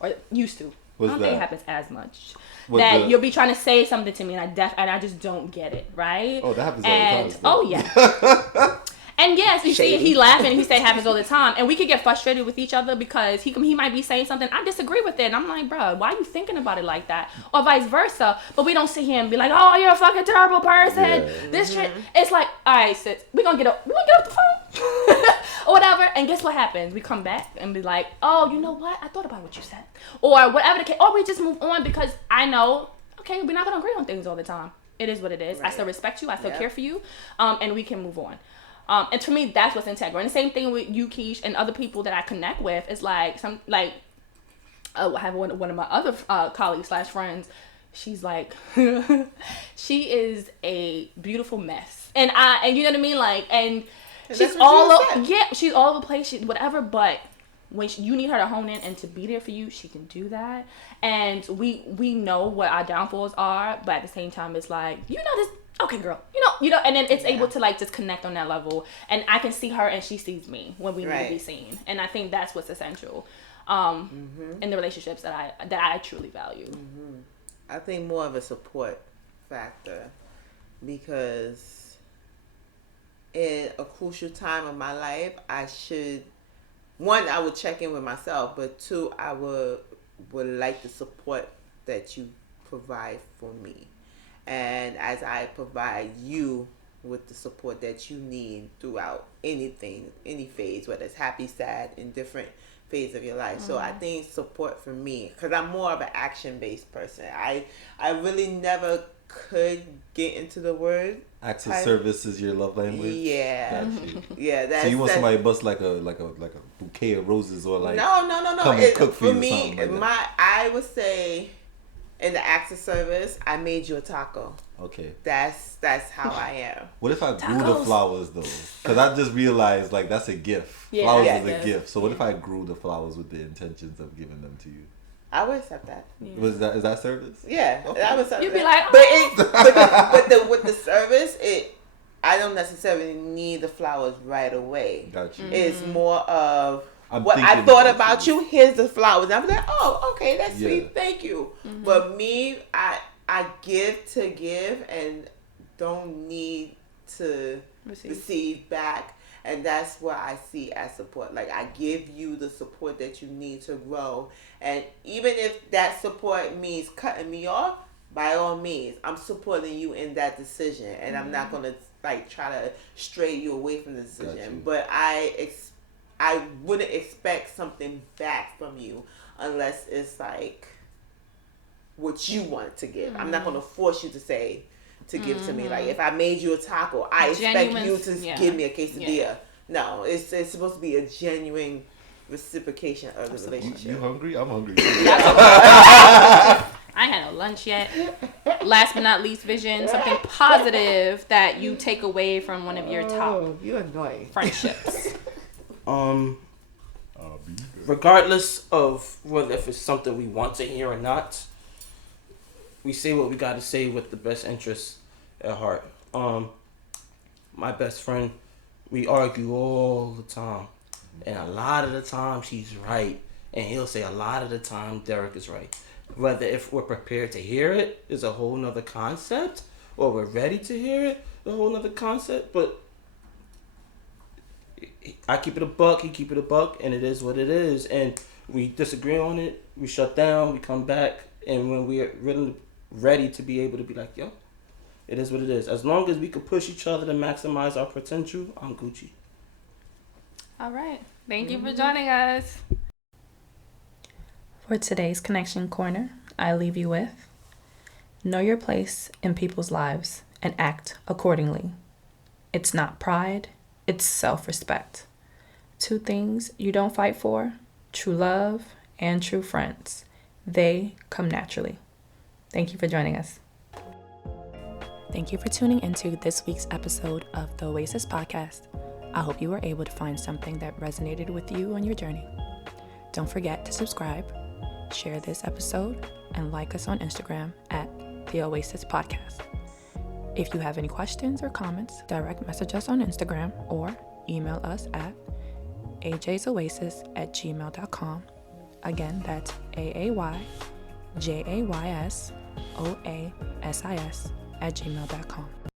Or used to. I don't think it happens as much. You'll be trying to say something to me, and I just don't get it, right? Oh, that happens all the time. Oh yeah. And yes, you see, he laughing, and he say it happens all the time, and we could get frustrated with each other because he might be saying something I disagree with it, and I'm like, bro, why are you thinking about it like that, or vice versa? But we don't sit here and be like, oh, you're a fucking terrible person. Yeah. This shit. It's like, all right, sis, we gonna get off the phone or whatever, and guess what happens? We come back and be like, oh, you know what? I thought about what you said, or whatever the case, or we just move on because I know, okay, we're not gonna agree on things all the time. It is what it is. Right. I still respect you. I still care for you, and we can move on. And to me, that's what's integral. And the same thing with you, Keesh, and other people that I connect with. It's like I have one of my other colleagues / friends. She's like, she is a beautiful mess, and you know what I mean. Like, and she's she's all over the place. She's whatever, but when you need her to hone in and to be there for you, she can do that. And we know what our downfalls are, but at the same time, it's like, you know this. Okay, girl. You know, and then it's able to like just connect on that level. And I can see her and she sees me when we need to be seen. And I think that's what's essential in the relationships that I truly value. Mm-hmm. I think more of a support factor, because in a crucial time of my life, I would check in with myself, but two, I would like the support that you provide for me. And as I provide you with the support that you need throughout anything, any phase, whether it's happy, sad, in different phase of your life. So I think support for me, because I'm more of an action-based person. I really never could get into the word. Acts of service is your love language. Yeah, yeah. So you want somebody to bust like a bouquet of roses, or like no. Come and cook for you me, like I would say, in the acts of service, I made you a taco. Okay. That's how I am. What if I grew the flowers though? Because I just realized like that's a gift. Flowers is a gift. So what if I grew the flowers with the intentions of giving them to you? I would accept that. Yeah. Is that service? Yeah, okay. I would accept You'd that. be like, but with the service, I don't necessarily need the flowers right away. Got you. It's more of I thought about you. Here's the flowers. I'm like, oh, okay, that's sweet. Thank you. Mm-hmm. But me, I give to give and don't need to receive back. And that's what I see as support. Like, I give you the support that you need to grow. And even if that support means cutting me off, by all means, I'm supporting you in that decision. And I'm not going to, like, try to stray you away from the decision. But I wouldn't expect something back from you unless it's, like, what you want to give. I'm not going to force you to give to me. Like, if I made you a taco, I expect you to give me a quesadilla. Yeah. No, it's supposed to be a genuine reciprocation of the relationship. You hungry? I'm hungry. I ain't had no lunch yet. Last but not least, Vision, something positive that you take away from one of your top friendships. Regardless of whether if it's something we want to hear or not, we say what we got to say with the best interests at heart. My best friend, we argue all the time, and a lot of the time she's right, and he'll say a lot of the time Derek is right. Whether if we're prepared to hear it is a whole nother concept, or we're ready to hear it, a whole nother concept. But I keep it a buck, he keep it a buck, and it is what it is. And we disagree on it, we shut down, we come back, and when we're really ready to be able to be like, yo, it is what it is. As long as we can push each other to maximize our potential, I'm Gucci. All right. Thank you for joining us. For today's Connection Corner, I leave you with: know your place in people's lives and act accordingly. It's not pride, it's self-respect. 2 things you don't fight for: true love and true friends. They come naturally. Thank you for joining us. Thank you for tuning into this week's episode of the Oasis Podcast. I hope you were able to find something that resonated with you on your journey. Don't forget to subscribe, share this episode, and like us on Instagram at the Oasis Podcast. If you have any questions or comments, direct message us on Instagram or email us at ajsoasis@gmail.com. Again, that's AAYJAYSOASIS@gmail.com.